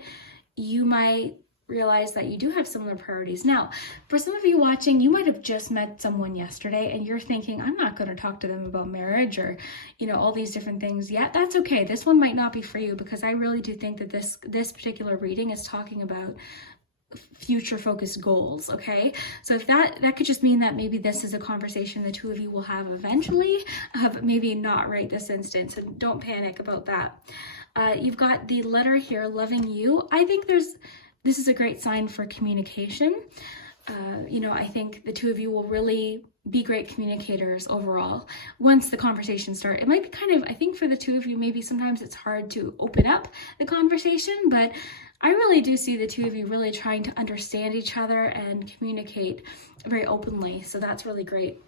you might realize that you do have similar priorities. Now, for some of you watching, you might have just met someone yesterday and you're thinking, I'm not going to talk to them about marriage or, you know, all these different things yet. That's okay. This one might not be for you, because I really do think that this particular reading is talking about future focused goals. Okay, so if that could just mean that maybe this is a conversation the two of you will have eventually, but maybe not right this instant, so don't panic about that. You've got the letter here, loving you. I think this is a great sign for communication. You know, I think the two of you will really be great communicators overall once the conversation starts. It might be kind of, I think for the two of you, maybe sometimes it's hard to open up the conversation, but I really do see the two of you really trying to understand each other and communicate very openly. So that's really great.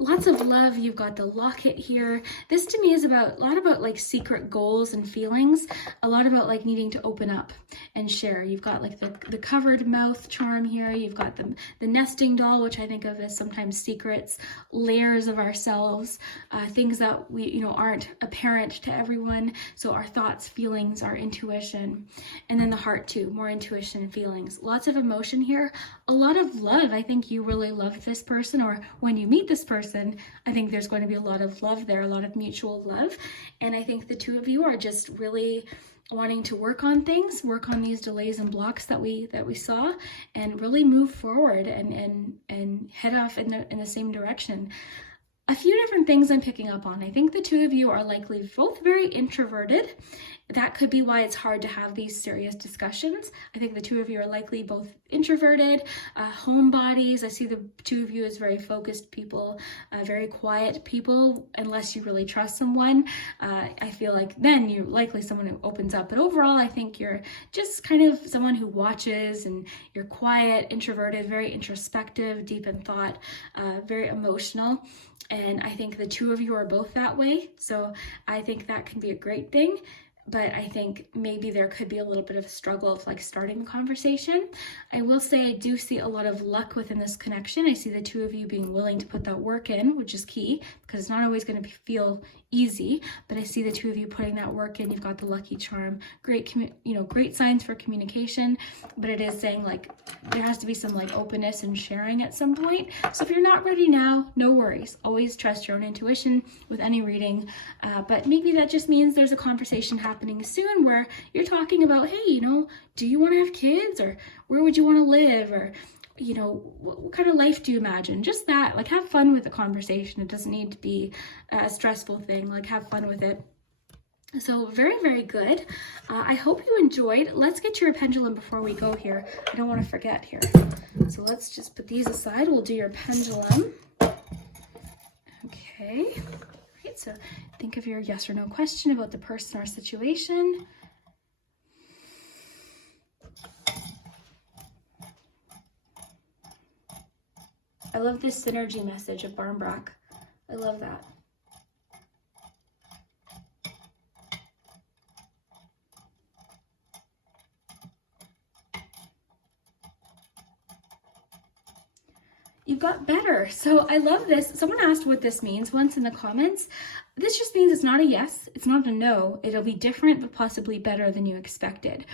Lots of love. You've got the locket here. This to me is a lot about like secret goals and feelings, a lot about like needing to open up and share. You've got like the covered mouth charm here. You've got the nesting doll, which I think of as sometimes secrets, layers of ourselves, things that we, you know, aren't apparent to everyone. So our thoughts, feelings, our intuition, and then the heart too, more intuition and feelings. Lots of emotion here, a lot of love. I think you really love this person, or when you meet this person, I think there's going to be a lot of love there, a lot of mutual love. And I think the two of you are just really wanting to work on things, work on these delays and blocks that we saw, and really move forward and head off in the same direction. A few different things I'm picking up on. I think the two of you are likely both very introverted. That could be why it's hard to have these serious discussions. I think the two of you are likely both introverted, homebodies. I see the two of you as very focused people, very quiet people, unless you really trust someone. I feel like then you're likely someone who opens up. But overall, I think you're just kind of someone who watches, and you're quiet, introverted, very introspective, deep in thought, very emotional. And I think the two of you are both that way. So I think that can be a great thing. but I think maybe there could be a little bit of a struggle of like starting the conversation. I will say I do see a lot of luck within this connection. I see the two of you being willing to put that work in, which is key, because it's not always going to feel easy, but I see the two of you putting that work in. You've got the lucky charm, great signs for communication, but it is saying like there has to be some like openness and sharing at some point. So if you're not ready now, no worries. Always trust your own intuition with any reading, but maybe that just means there's a conversation happening soon where you're talking about, hey, you know, do you want to have kids, or where would you want to live, or you know, what kind of life do you imagine? Just that, like, have fun with the conversation. It doesn't need to be a stressful thing. Like, have fun with it. So very, very good. I hope you enjoyed. Let's get your pendulum before we go here. I don't want to forget here. So let's just put these aside. We'll do your pendulum. Okay. All right, so think of your yes or no question about the person or situation. I love this synergy message of Barnbrack. I love that. You got better. So I love this. Someone asked what this means once in the comments. This just means it's not a yes, it's not a no. It'll be different, but possibly better than you expected.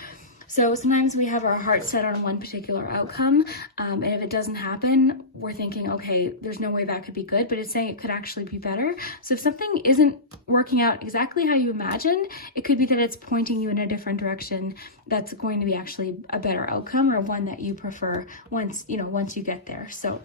So sometimes we have our heart set on one particular outcome, and if it doesn't happen, we're thinking, okay, there's no way that could be good, but it's saying it could actually be better. So if something isn't working out exactly how you imagined, it could be that it's pointing you in a different direction that's going to be actually a better outcome, or one that you prefer once you get there. So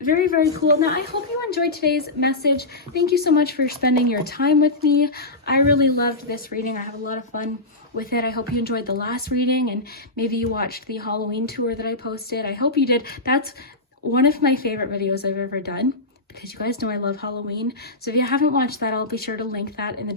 very, very cool. Now, I hope you enjoyed today's message. Thank you so much for spending your time with me. I really loved this reading. I have a lot of fun with it. I hope you enjoyed the last reading, and maybe you watched the Halloween tour that I posted. I hope you did. That's one of my favorite videos I've ever done, because you guys know I love Halloween. So if you haven't watched that, I'll be sure to link that in the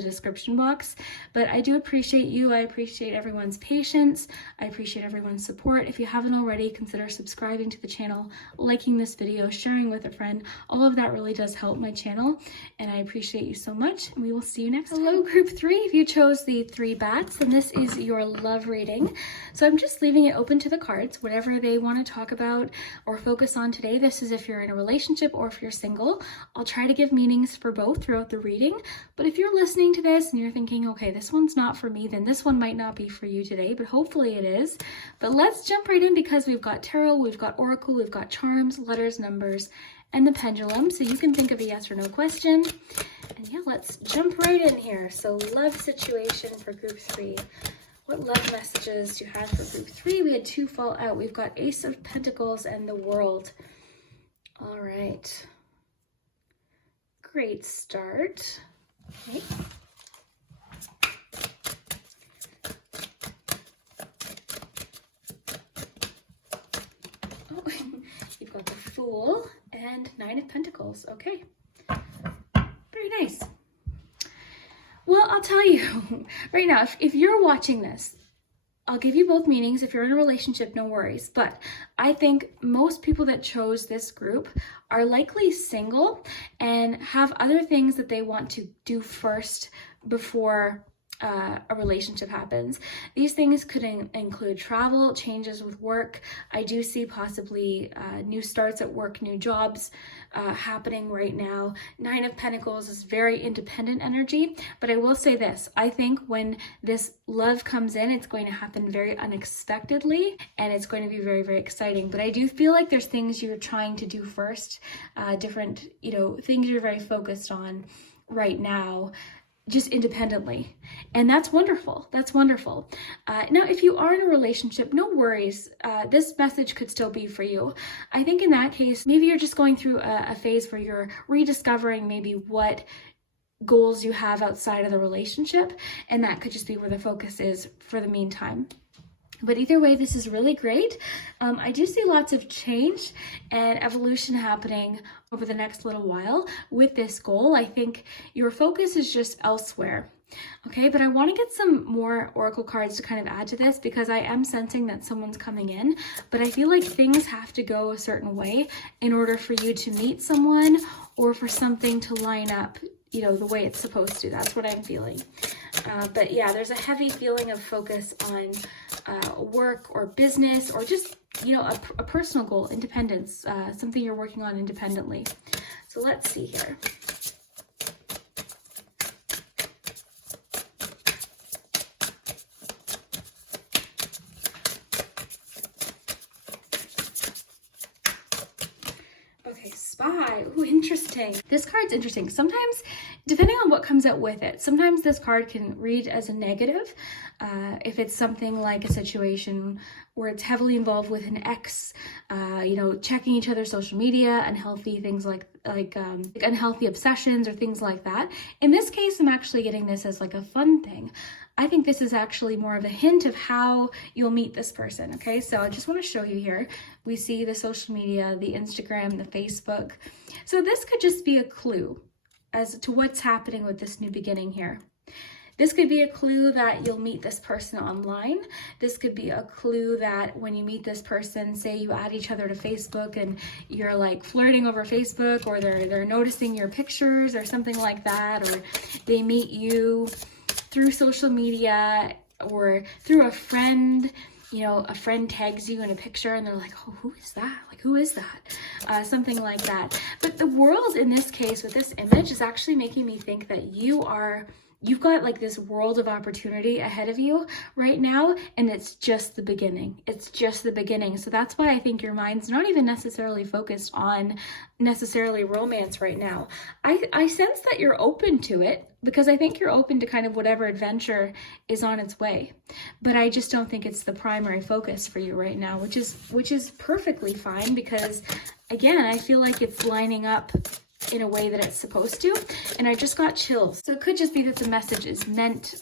description box. But I do appreciate you. I appreciate everyone's patience. I appreciate everyone's support. If you haven't already, consider subscribing to the channel, liking this video, sharing with a friend. All of that really does help my channel, and I appreciate you so much. And we will see you next time. Hello, group 3. If you chose the 3 bats, then this is your love reading. So I'm just leaving it open to the cards, whatever they want to talk about or focus on today. This is if you're in a relationship or if you're single. I'll try to give meanings for both throughout the reading, but if you're listening to this and you're thinking, okay, this one's not for me, then this one might not be for you today, but hopefully it is. But let's jump right in, because we've got tarot, we've got oracle, we've got charms, letters, numbers, and the pendulum. So you can think of a yes or no question. And yeah, let's jump right in here. So love situation for group 3. What love messages do you have for group 3? We had 2 fall out. We've got Ace of Pentacles and the World. All right. Great start. Okay. Oh, you've got the Fool and 9 of Pentacles. Okay. Very nice. Well, I'll tell you right now, if you're watching this, I'll give you both meanings. If you're in a relationship, no worries. But I think most people that chose this group are likely single and have other things that they want to do first before a relationship happens. These things could include travel, changes with work. I do see possibly new starts at work, new jobs happening right now. 9 of Pentacles is very independent energy, but I will say this. I think when this love comes in, it's going to happen very unexpectedly, and it's going to be very, very exciting. But I do feel like there's things you're trying to do first, different, things you're very focused on right now, just independently. And that's wonderful. That's wonderful. Now, if you are in a relationship, no worries. This message could still be for you. I think in that case, maybe you're just going through a phase where you're rediscovering maybe what goals you have outside of the relationship. And that could just be where the focus is for the meantime. But either way, this is really great. I do see lots of change and evolution happening over the next little while with this goal. I think your focus is just elsewhere. Okay, but I want to get some more oracle cards to kind of add to this, because I am sensing that someone's coming in, but I feel like things have to go a certain way in order for you to meet someone or for something to line up you know, the way it's supposed to. That's what I'm feeling. But yeah, there's a heavy feeling of focus on work or business, or just, you know, a personal goal, independence, something you're working on independently. So let's see here. Okay, Spy. Ooh, interesting. This card's interesting. Sometimes, depending on what comes out with it, sometimes this card can read as a negative. If it's something like a situation where it's heavily involved with an ex, you know, checking each other's social media, unhealthy things like unhealthy obsessions or things like that. In this case, I'm actually getting this as like a fun thing. I think this is actually more of a hint of how you'll meet this person, okay? So I just want to show you here. We see the social media, the Instagram, the Facebook. So this could just be a clue as to what's happening with this new beginning here. This could be a clue that you'll meet this person online. This could be a clue that when you meet this person, say you add each other to Facebook and you're like flirting over Facebook, or they're noticing your pictures or something like that, or they meet you through social media or through a friend. You know, a friend tags you in a picture and they're like, oh, who is that? Like, who is that? Something like that. But the world in this case with this image is actually making me think that you've got like this world of opportunity ahead of you right now, and it's just the beginning. It's just the beginning. So that's why I think your mind's not even necessarily focused on necessarily romance right now. I sense that you're open to it, because I think you're open to kind of whatever adventure is on its way. But I just don't think it's the primary focus for you right now, which is perfectly fine, because again, I feel like it's lining up in a way that it's supposed to, and I just got chills. So it could just be that the message is meant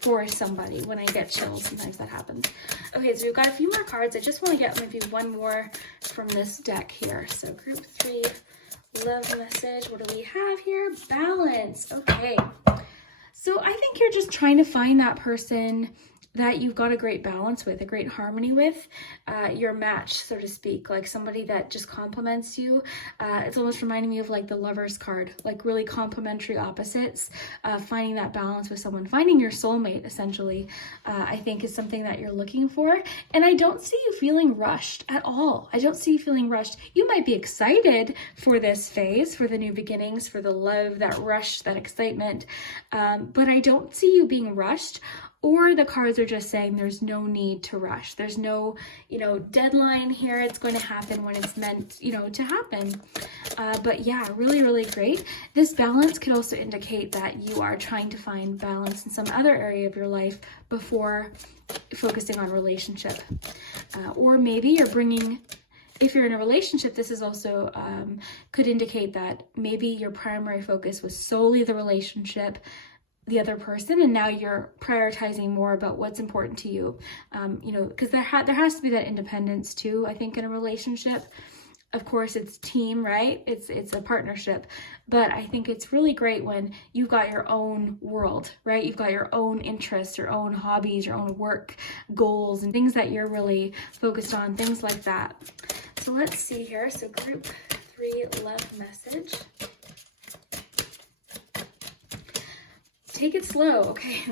for somebody. When I get chills, sometimes that happens. Okay, so we've got a few more cards. I just want to get maybe one more from this deck here. So group 3, love message. What do we have here? Balance. Okay, so I think you're just trying to find that person that you've got a great balance with, a great harmony with, your match, so to speak, like somebody that just complements you. It's almost reminding me of like the Lover's card, like really complementary opposites, finding that balance with someone, finding your soulmate, essentially, I think is something that you're looking for. And I don't see you feeling rushed at all. I don't see you feeling rushed. You might be excited for this phase, for the new beginnings, for the love, that rush, that excitement, but I don't see you being rushed. Or the cards are just saying there's no need to rush. There's no, you know, deadline here. It's going to happen when it's meant, you know, to happen. But yeah, really, really great. This balance could also indicate that you are trying to find balance in some other area of your life before focusing on relationship. Or maybe you're bringing, if you're in a relationship, this is also could indicate that maybe your primary focus was solely the relationship, the other person, and now you're prioritizing more about what's important to you. You know, because there has to be that independence too, I think, in a relationship. Of course, it's team, right? It's a partnership, but I think it's really great when you've got your own world, right? You've got your own interests, your own hobbies, your own work goals, and things that you're really focused on, things like that. So let's see here. So group 3, love message. Take it slow. Okay,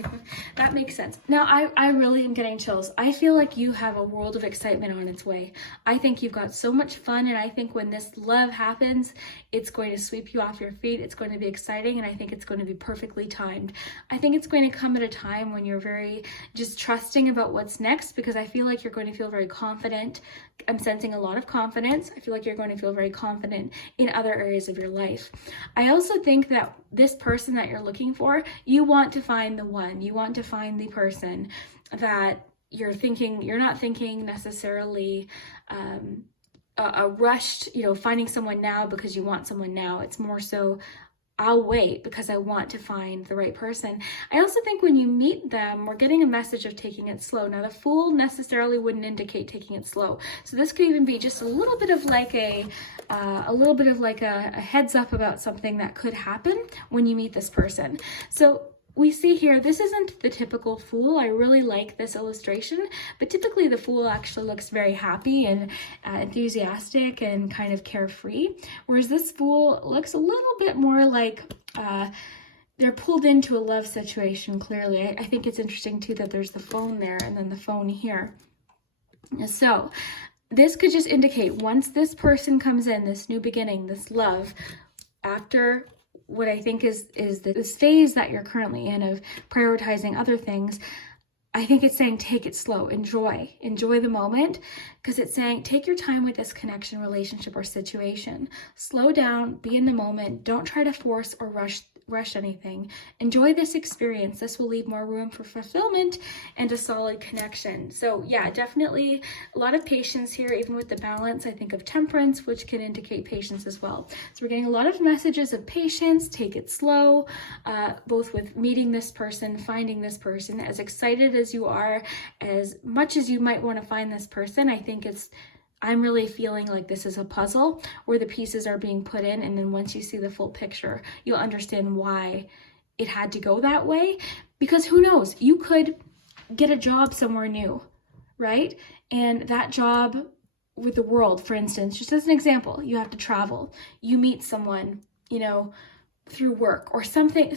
that makes sense. Now, I really am getting chills. I feel like you have a world of excitement on its way. I think you've got so much fun, and I think when this love happens, it's going to sweep you off your feet. It's going to be exciting, and I think it's going to be perfectly timed. I think it's going to come at a time when you're very just trusting about what's next, because I feel like you're going to feel very confident. I'm sensing a lot of confidence. I feel like you're going to feel very confident in other areas of your life. I also think that this person that you're looking for, you want to find the one. You want to find the person that you're not thinking necessarily a rushed, you know, finding someone now because you want someone now. It's more so, I'll wait because I want to find the right person. I also think when you meet them, we're getting a message of taking it slow. Now, the Fool necessarily wouldn't indicate taking it slow. So this could even be just a little bit of like a heads up about something that could happen when you meet this person. So we see here, this isn't the typical Fool. I really like this illustration, but typically the Fool actually looks very happy and enthusiastic and kind of carefree, whereas this Fool looks a little bit more like they're pulled into a love situation, clearly. I think it's interesting too that there's the phone there and then the phone here. So this could just indicate once this person comes in, this new beginning, this love, after what I think is this phase that you're currently in of prioritizing other things, I think it's saying take it slow, enjoy the moment, because it's saying take your time with this connection, relationship, or situation. Slow down, be in the moment, don't try to force or rush anything. Enjoy this experience. This will leave more room for fulfillment and a solid connection. So yeah, definitely a lot of patience here, even with the balance. I think of temperance, which can indicate patience as well. So we're getting a lot of messages of patience, take it slow, both with meeting this person, finding this person. As excited as you are, as much as you might want to find this person, I think I'm really feeling like this is a puzzle where the pieces are being put in, and then once you see the full picture, you'll understand why it had to go that way. Because who knows, you could get a job somewhere new, right? And that job with the world, for instance, just as an example, you have to travel, you meet someone, through work or something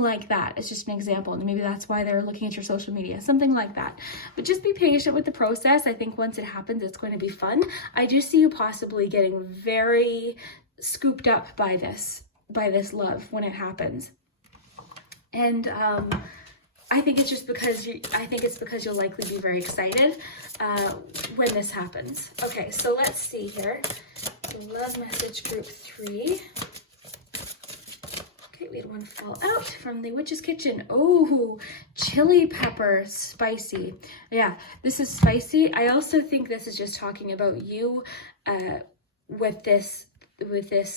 like that. It's just an example, and maybe that's why they're looking at your social media, something like that. But just be patient with the process. I think once it happens, it's going to be fun. I do see you possibly getting very scooped up by this love when it happens. And I think it's just because you'll likely be very excited when this happens. Okay, so let's see here. Love message group 3. We had one fall out from the witch's kitchen. Oh, chili pepper, spicy. Yeah, this is spicy. I also think this is just talking about you with this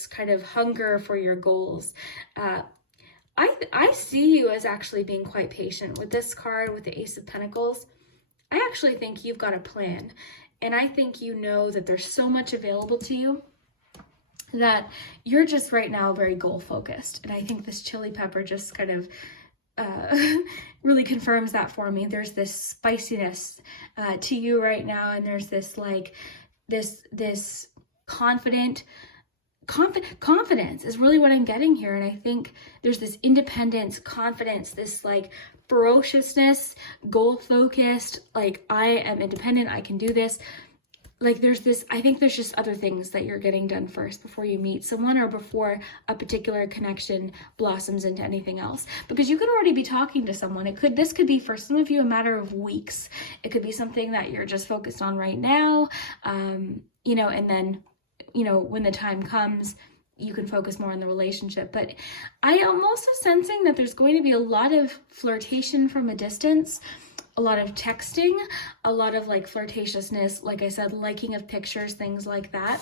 kind of hunger for your goals. I see you as actually being quite patient with this card, with the Ace of Pentacles. I actually think you've got a plan, and I think you know that there's so much available to you that you're just right now very goal focused. And I think this chili pepper just kind of really confirms that for me. There's this spiciness to you right now, and there's this this confidence is really what I'm getting here. And I think there's this independence, confidence, this like ferociousness, goal focused, like I am independent, I can do this. Like I think there's just other things that you're getting done first before you meet someone or before a particular connection blossoms into anything else. Because you could already be talking to someone. This could be for some of you a matter of weeks. It could be something that you're just focused on right now, and then, when the time comes, you can focus more on the relationship. But I am also sensing that there's going to be a lot of flirtation from a distance, a lot of texting, a lot of like flirtatiousness, like I said, liking of pictures, things like that.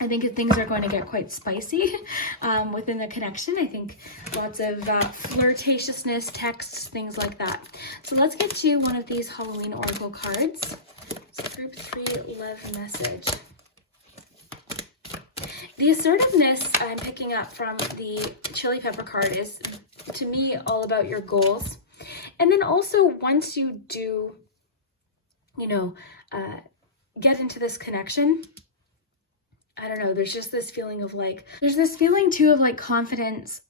I think things are going to get quite spicy within the connection. I think lots of flirtatiousness, texts, things like that. So let's get to one of these Halloween Oracle cards. So group 3, love message. The assertiveness I'm picking up from the chili pepper card is, to me, all about your goals. And then also, once you do, get into this connection, I don't know, there's just this feeling of confidence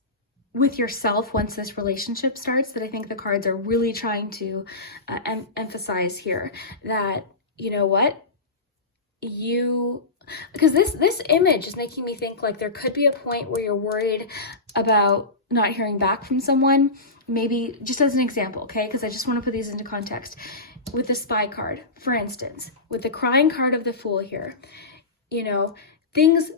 with yourself once this relationship starts that I think the cards are really trying to emphasize here. That, because this image is making me think like there could be a point where you're worried about not hearing back from someone. Maybe just as an example, okay, because I just want to put these into context. With the spy card, for instance, with the crying card of the Fool here, things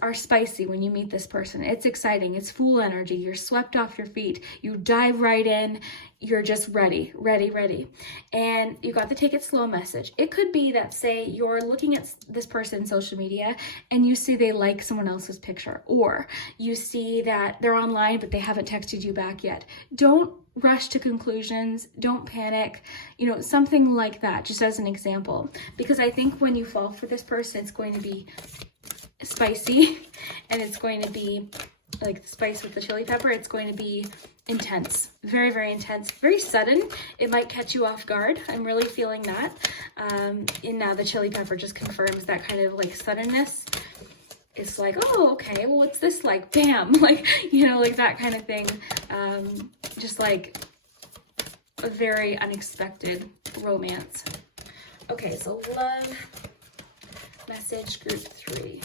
are spicy when you meet this person. It's exciting. It's Fool energy. You're swept off your feet. You dive right in. You're just ready. And you got the take it slow message. It could be that, say, you're looking at this person's social media and you see they like someone else's picture, or you see that they're online but they haven't texted you back yet. Don't rush to conclusions. Don't panic. Something like that, just as an example. Because I think when you fall for this person, it's going to be spicy, and it's going to be like the spice with the chili pepper. It's going to be intense, very, very intense, very sudden. It might catch you off guard. I'm really feeling that. And now the chili pepper just confirms that kind of like suddenness. it's like, oh, okay, well, what's this like? Bam, like, you know, like that kind of thing. Just like a very unexpected romance. Okay, so love message group 3.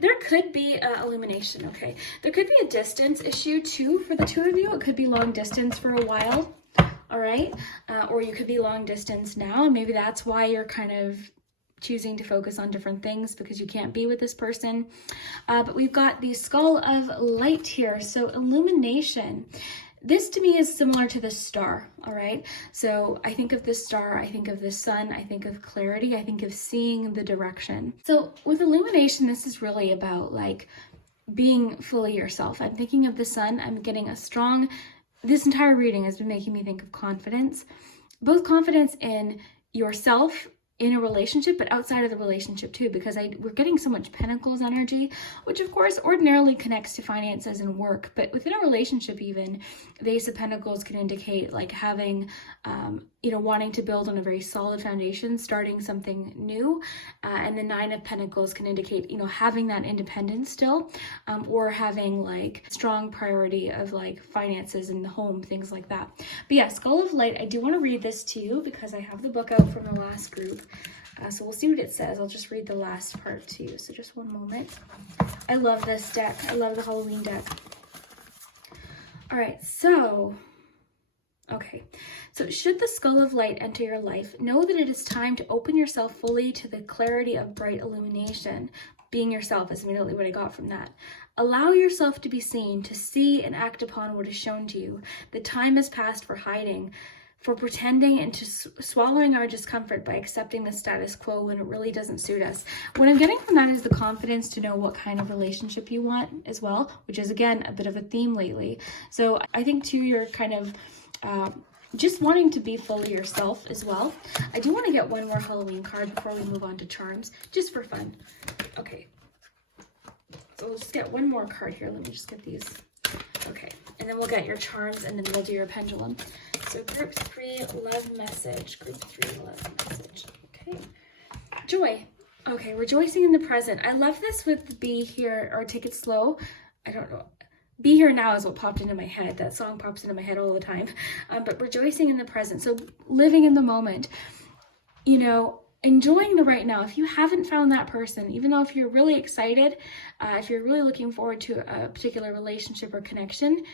There could be illumination, okay? There could be a distance issue too for the two of you. It could be long distance for a while, all right? Or you could be long distance now, and maybe that's why you're kind of choosing to focus on different things, because you can't be with this person. But we've got the skull of light here, so illumination. This to me is similar to the star, all right? So I think of the star, I think of the sun, I think of clarity, I think of seeing the direction. So with illumination, this is really about like being fully yourself. I'm thinking of the sun, I'm getting a strong, this entire reading has been making me think of confidence, both confidence in yourself in a relationship, but outside of the relationship too, because we're getting so much Pentacles energy, which of course ordinarily connects to finances and work, but within a relationship even, the Ace of Pentacles can indicate like having, you know, wanting to build on a very solid foundation, starting something new, and the Nine of Pentacles can indicate, you know, having that independence still, or having like strong priority of like finances in the home, things like that. But yeah, Skull of Light, I do want to read this to you because I have the book out from the last group. So we'll see what it says. I'll just read the last part to you. So just one moment. I love this deck. I love the Halloween deck. All right, so, okay. So should the Skull of Light enter your life, know that it is time to open yourself fully to the clarity of bright illumination. Being yourself is immediately what I got from that. Allow yourself to be seen, to see and act upon what is shown to you. The time has passed for hiding, for pretending, and to swallowing our discomfort by accepting the status quo when it really doesn't suit us. What I'm getting from that is the confidence to know what kind of relationship you want as well, which is again a bit of a theme lately. So I think too, you're kind of just wanting to be fully yourself as well. I do want to get one more Halloween card before we move on to charms, just for fun. Okay, so we'll just get one more card here. Let me just get these. Okay, and then we'll get your charms, and then we'll do your pendulum. So group 3, love message. Group 3, love message. Okay. Joy. Okay, rejoicing in the present. I love this with be here, or take it slow. I don't know. Be here now is what popped into my head. That song pops into my head all the time. But rejoicing in the present. So living in the moment. You know, enjoying the right now. If you haven't found that person, even though if you're really excited, if you're really looking forward to a particular relationship or connection,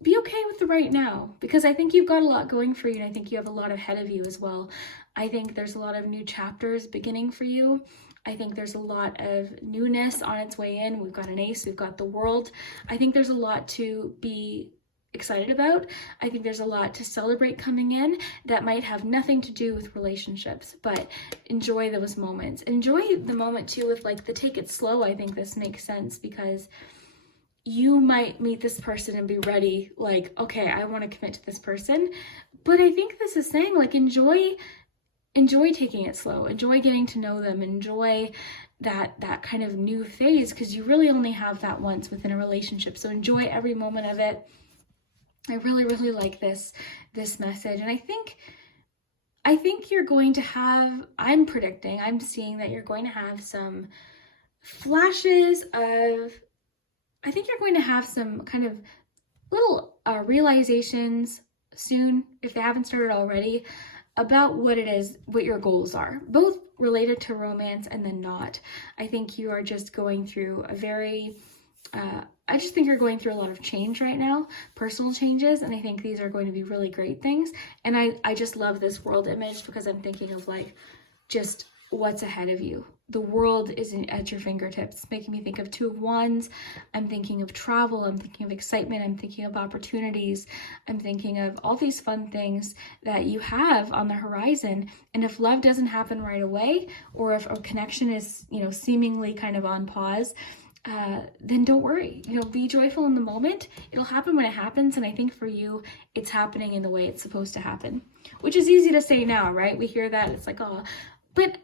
be okay with the right now, because I think you've got a lot going for you, and I think you have a lot ahead of you as well. I think there's a lot of new chapters beginning for you. I think there's a lot of newness on its way in. We've got an ace, we've got the world. I think there's a lot to be excited about. I think there's a lot to celebrate coming in that might have nothing to do with relationships, but enjoy those moments. Enjoy the moment too with like the take it slow. I think this makes sense because you might meet this person and be ready, like, okay, I want to commit to this person. But I think this is saying like enjoy taking it slow, enjoy getting to know them, enjoy that kind of new phase, because you really only have that once within a relationship. So enjoy every moment of it. I really, really like this message. And I think you're going to have, I'm seeing that you're going to have some flashes of, I think you're going to have some kind of little realizations soon, if they haven't started already, about what it is, what your goals are, both related to romance and then not. I think you are just going through a very, I just think you're going through a lot of change right now, personal changes, and I think these are going to be really great things. And I just love this world image because I'm thinking of like just what's ahead of you. The world is at your fingertips, making me think of Two of Wands. I'm thinking of travel. I'm thinking of excitement. I'm thinking of opportunities. I'm thinking of all these fun things that you have on the horizon. And if love doesn't happen right away, or if a connection is, you know, seemingly kind of on pause, then don't worry. You know, be joyful in the moment. It'll happen when it happens. And I think for you, it's happening in the way it's supposed to happen, which is easy to say now, right? We hear that. It's like, oh, but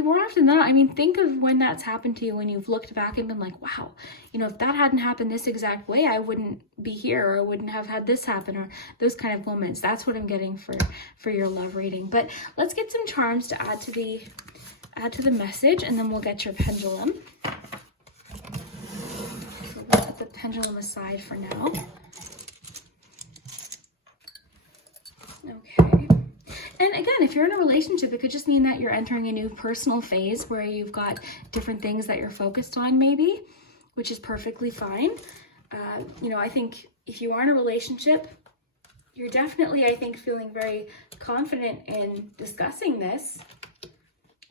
more often than not, I mean, think of when that's happened to you, when you've looked back and been like, wow, you know, if that hadn't happened this exact way, I wouldn't be here, or I wouldn't have had this happen, or those kind of moments. That's what I'm getting for your love reading. But let's get some charms to add to the message, and then we'll get your pendulum. So we'll put the pendulum aside for now. Okay. And again, if you're in a relationship, it could just mean that you're entering a new personal phase where you've got different things that you're focused on maybe, which is perfectly fine. You know, I think if you are in a relationship, you're definitely, I think, feeling very confident in discussing this.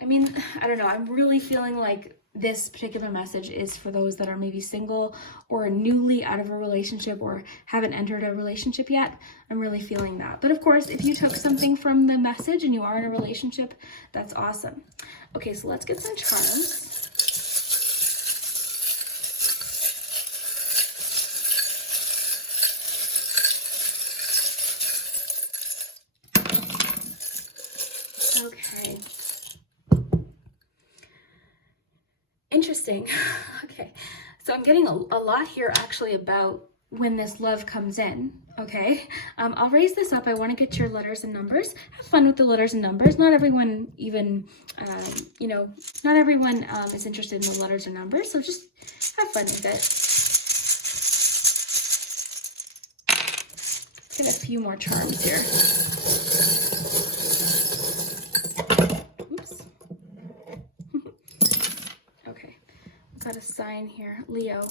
I mean, I don't know, I'm really feeling like this particular message is for those that are maybe single or newly out of a relationship or haven't entered a relationship yet. I'm really feeling that. But of course, if you took something from the message and you are in a relationship, that's awesome. Okay, so let's get some charms. Okay. Interesting. Okay, so I'm getting a lot here actually about when this love comes in. Okay, I'll raise this up. I want to get your letters and numbers. Have fun with the letters and numbers. Not everyone even, you know, not everyone is interested in the letters and numbers, so just have fun with it. Get a few more charms here. Got a sign here. Leo.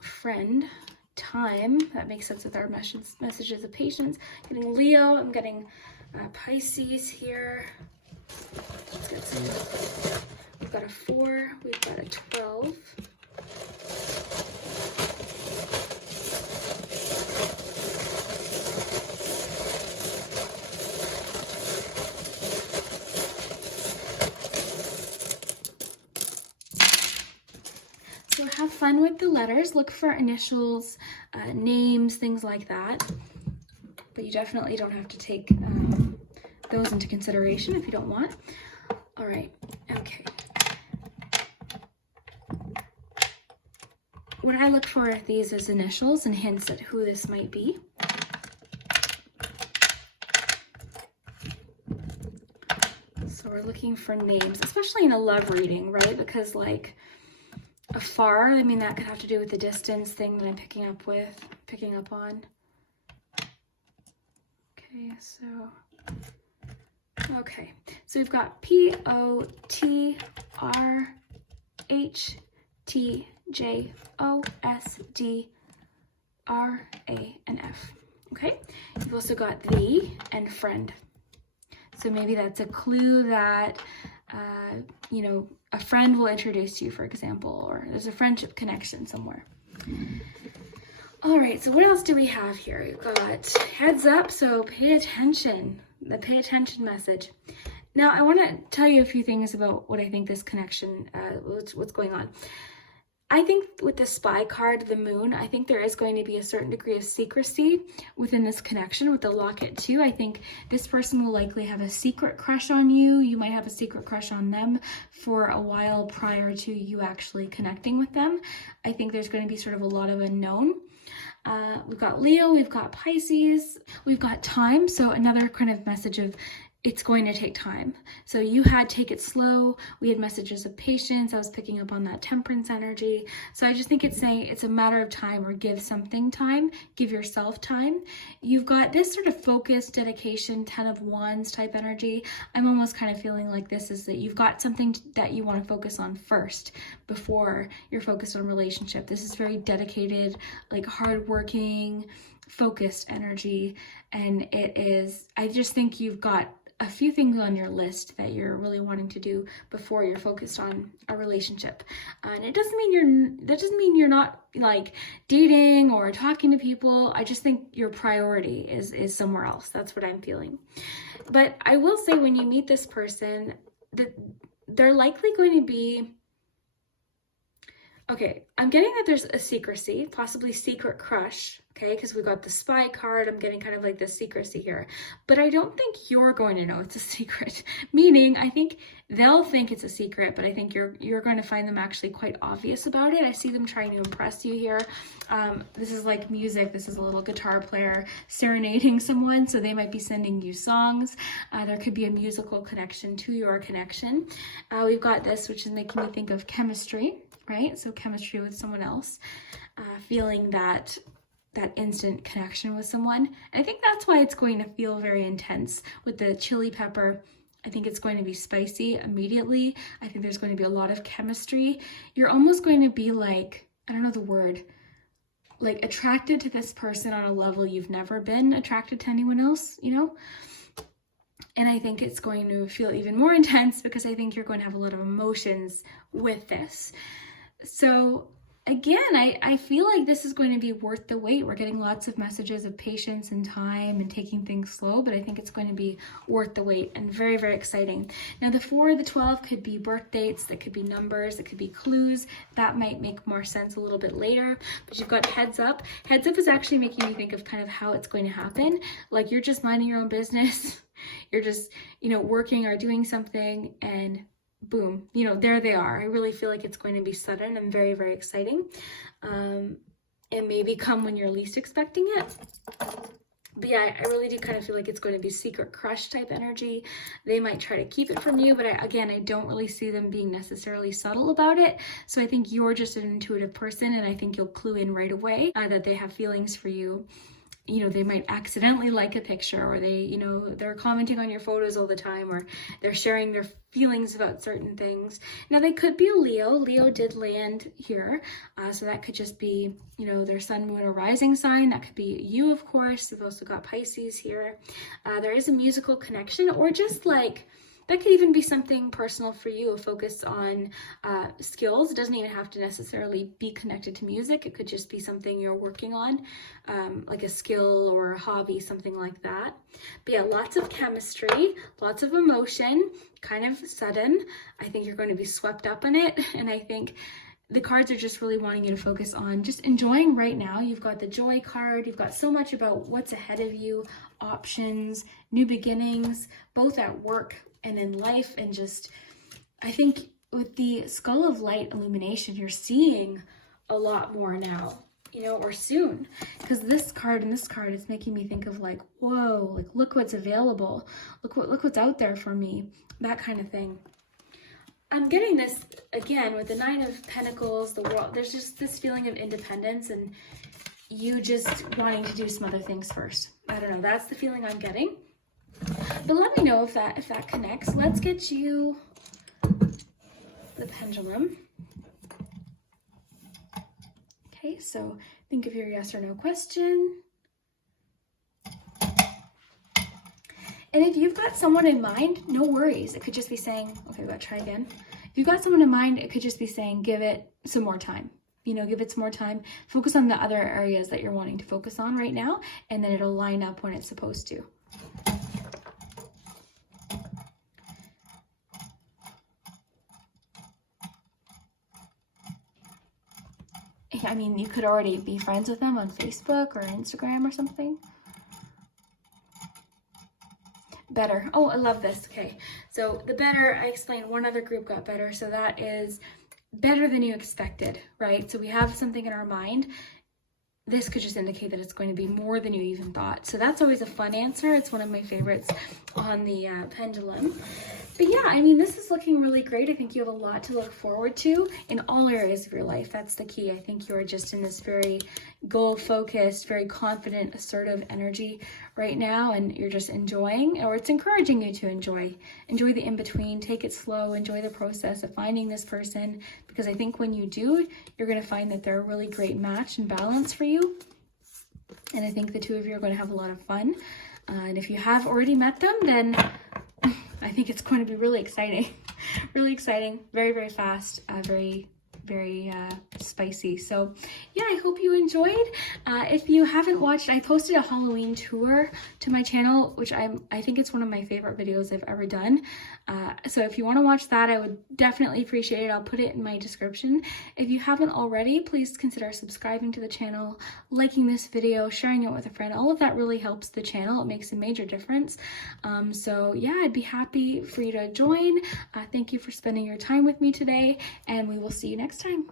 Friend. Time. That makes sense with our messages of patience. Getting Leo. I'm getting Pisces here. Let's get some. We've got a 4. We've got a 12. So have fun with the letters. Look for initials, names, things like that. But you definitely don't have to take those into consideration if you don't want. All right, okay. When I look for these as initials and hints at who this might be. So we're looking for names, especially in a love reading, right? Because like, afar, I mean, that could have to do with the distance thing that I'm picking up on. Okay, so we've got POTRHTJOSDRA and F. Okay, you've also got the and friend. So maybe that's a clue that, you know, a friend will introduce you, for example, or there's a friendship connection somewhere. All right, so what else do we have here? We've got heads up, so pay attention, the pay attention message. Now, I want to tell you a few things about what I think this connection, what's going on. I think with the spy card, the moon, I think there is going to be a certain degree of secrecy within this connection with the locket too. I think this person will likely have a secret crush on you. You might have a secret crush on them for a while prior to you actually connecting with them. I think there's going to be sort of a lot of unknown. We've got Leo, we've got Pisces, we've got time. So another kind of message of it's going to take time. So you had take it slow. We had messages of patience. I was picking up on that temperance energy. So I just think it's saying it's a matter of time, or give something time, give yourself time. You've got this sort of focus, dedication, 10 of Wands type energy. I'm almost kind of feeling like this is that you've got something that you want to focus on first before you're focused on relationship. This is very dedicated, like hardworking, focused energy. And it is, I just think you've got a few things on your list that you're really wanting to do before you're focused on a relationship. And it doesn't mean you're not like dating or talking to people. I just think your priority is somewhere else. That's what I'm feeling. But I will say, when you meet this person, that they're likely going to be Okay, I'm getting that there's a secrecy, possibly secret crush, okay? Because we got the spy card. I'm getting kind of like the secrecy here. But I don't think you're going to know it's a secret. Meaning, I think they'll think it's a secret, but I think you're going to find them actually quite obvious about it. I see them trying to impress you here. This is like music. This is a little guitar player serenading someone, so they might be sending you songs. There could be a musical connection to your connection. We've got this, which is making me think of chemistry. Right? So chemistry with someone else, feeling that instant connection with someone. And I think that's why it's going to feel very intense. With the chili pepper, I think it's going to be spicy immediately. I think there's going to be a lot of chemistry. You're almost going to be like, I don't know the word, like attracted to this person on a level you've never been attracted to anyone else, you know? And I think it's going to feel even more intense because I think you're going to have a lot of emotions with this. So again, I feel like this is going to be worth the wait. We're getting lots of messages of patience and time and taking things slow, but I think it's going to be worth the wait and very, very exciting. Now, the 4, the 12 could be birth dates, that could be numbers, it could be clues. That might make more sense a little bit later, but you've got heads up. Heads up is actually making me think of kind of how it's going to happen. Like you're just minding your own business. You're just, working or doing something and boom, there they are. I really feel like it's going to be sudden and very, very exciting. And maybe come when you're least expecting it. But yeah, I really do kind of feel like it's going to be secret crush type energy. They might try to keep it from you, but I don't really see them being necessarily subtle about it. So I think you're just an intuitive person, and I think you'll clue in right away that they have feelings for you. They might accidentally like a picture, or they're commenting on your photos all the time, or they're sharing their feelings about certain things. Now, they could be a Leo. Leo did land here. So that could just be, their sun, moon, or rising sign. That could be you, of course. They've also got Pisces here. There is a musical connection, or just like, that could even be something personal for you, a focus on skills. It doesn't even have to necessarily be connected to music. It could just be something you're working on, like a skill or a hobby, something like that. But yeah, lots of chemistry, lots of emotion, kind of sudden. I think you're going to be swept up in it. And I think the cards are just really wanting you to focus on just enjoying right now. You've got the joy card. You've got so much about what's ahead of you, options, new beginnings, both at work and in life. And just, I think with the Skull of Light illumination, you're seeing a lot more now, or soon, because this card and this card is making me think of like, whoa, like look what's available. Look what's out there for me, that kind of thing. I'm getting this again with the 9 of Pentacles, the World. There's just this feeling of independence and you just wanting to do some other things first. I don't know. That's the feeling I'm getting. But let me know if that connects. Let's get you the Pendulum. Okay, so think of your yes or no question. And if you've got someone in mind, no worries. It could just be saying, okay, we gotta try again. If you've got someone in mind, it could just be saying, give it some more time. Give it some more time. Focus on the other areas that you're wanting to focus on right now, and then it'll line up when it's supposed to. I mean, you could already be friends with them on Facebook or Instagram or something. Better. Oh, I love this. Okay, so the better, I explained one other group got better, so that is better than you expected, right? So we have something in our mind. This could just indicate that it's going to be more than you even thought. So that's always a fun answer. It's one of my favorites on the Pendulum. But yeah, I mean, this is looking really great. I think you have a lot to look forward to in all areas of your life. That's the key. I think you're just in this very goal-focused, very confident, assertive energy right now, and you're just enjoying, or it's encouraging you to enjoy the in-between, take it slow, enjoy the process of finding this person, because I think when you do, you're going to find that they're a really great match and balance for you. And I think the two of you are going to have a lot of fun. And if you have already met them, then I think it's going to be really exciting. Really exciting, very, very fast, very very spicy. So yeah, I hope you enjoyed. If you haven't watched, I posted a Halloween tour to my channel, which I think it's one of my favorite videos I've ever done. So if you want to watch that, I would definitely appreciate it. I'll put it in my description. If you haven't already, please consider subscribing to the channel, liking this video, sharing it with a friend. All of that really helps the channel. It makes a major difference. So yeah, I'd be happy for you to join. Thank you for spending your time with me today, and we will see you next time.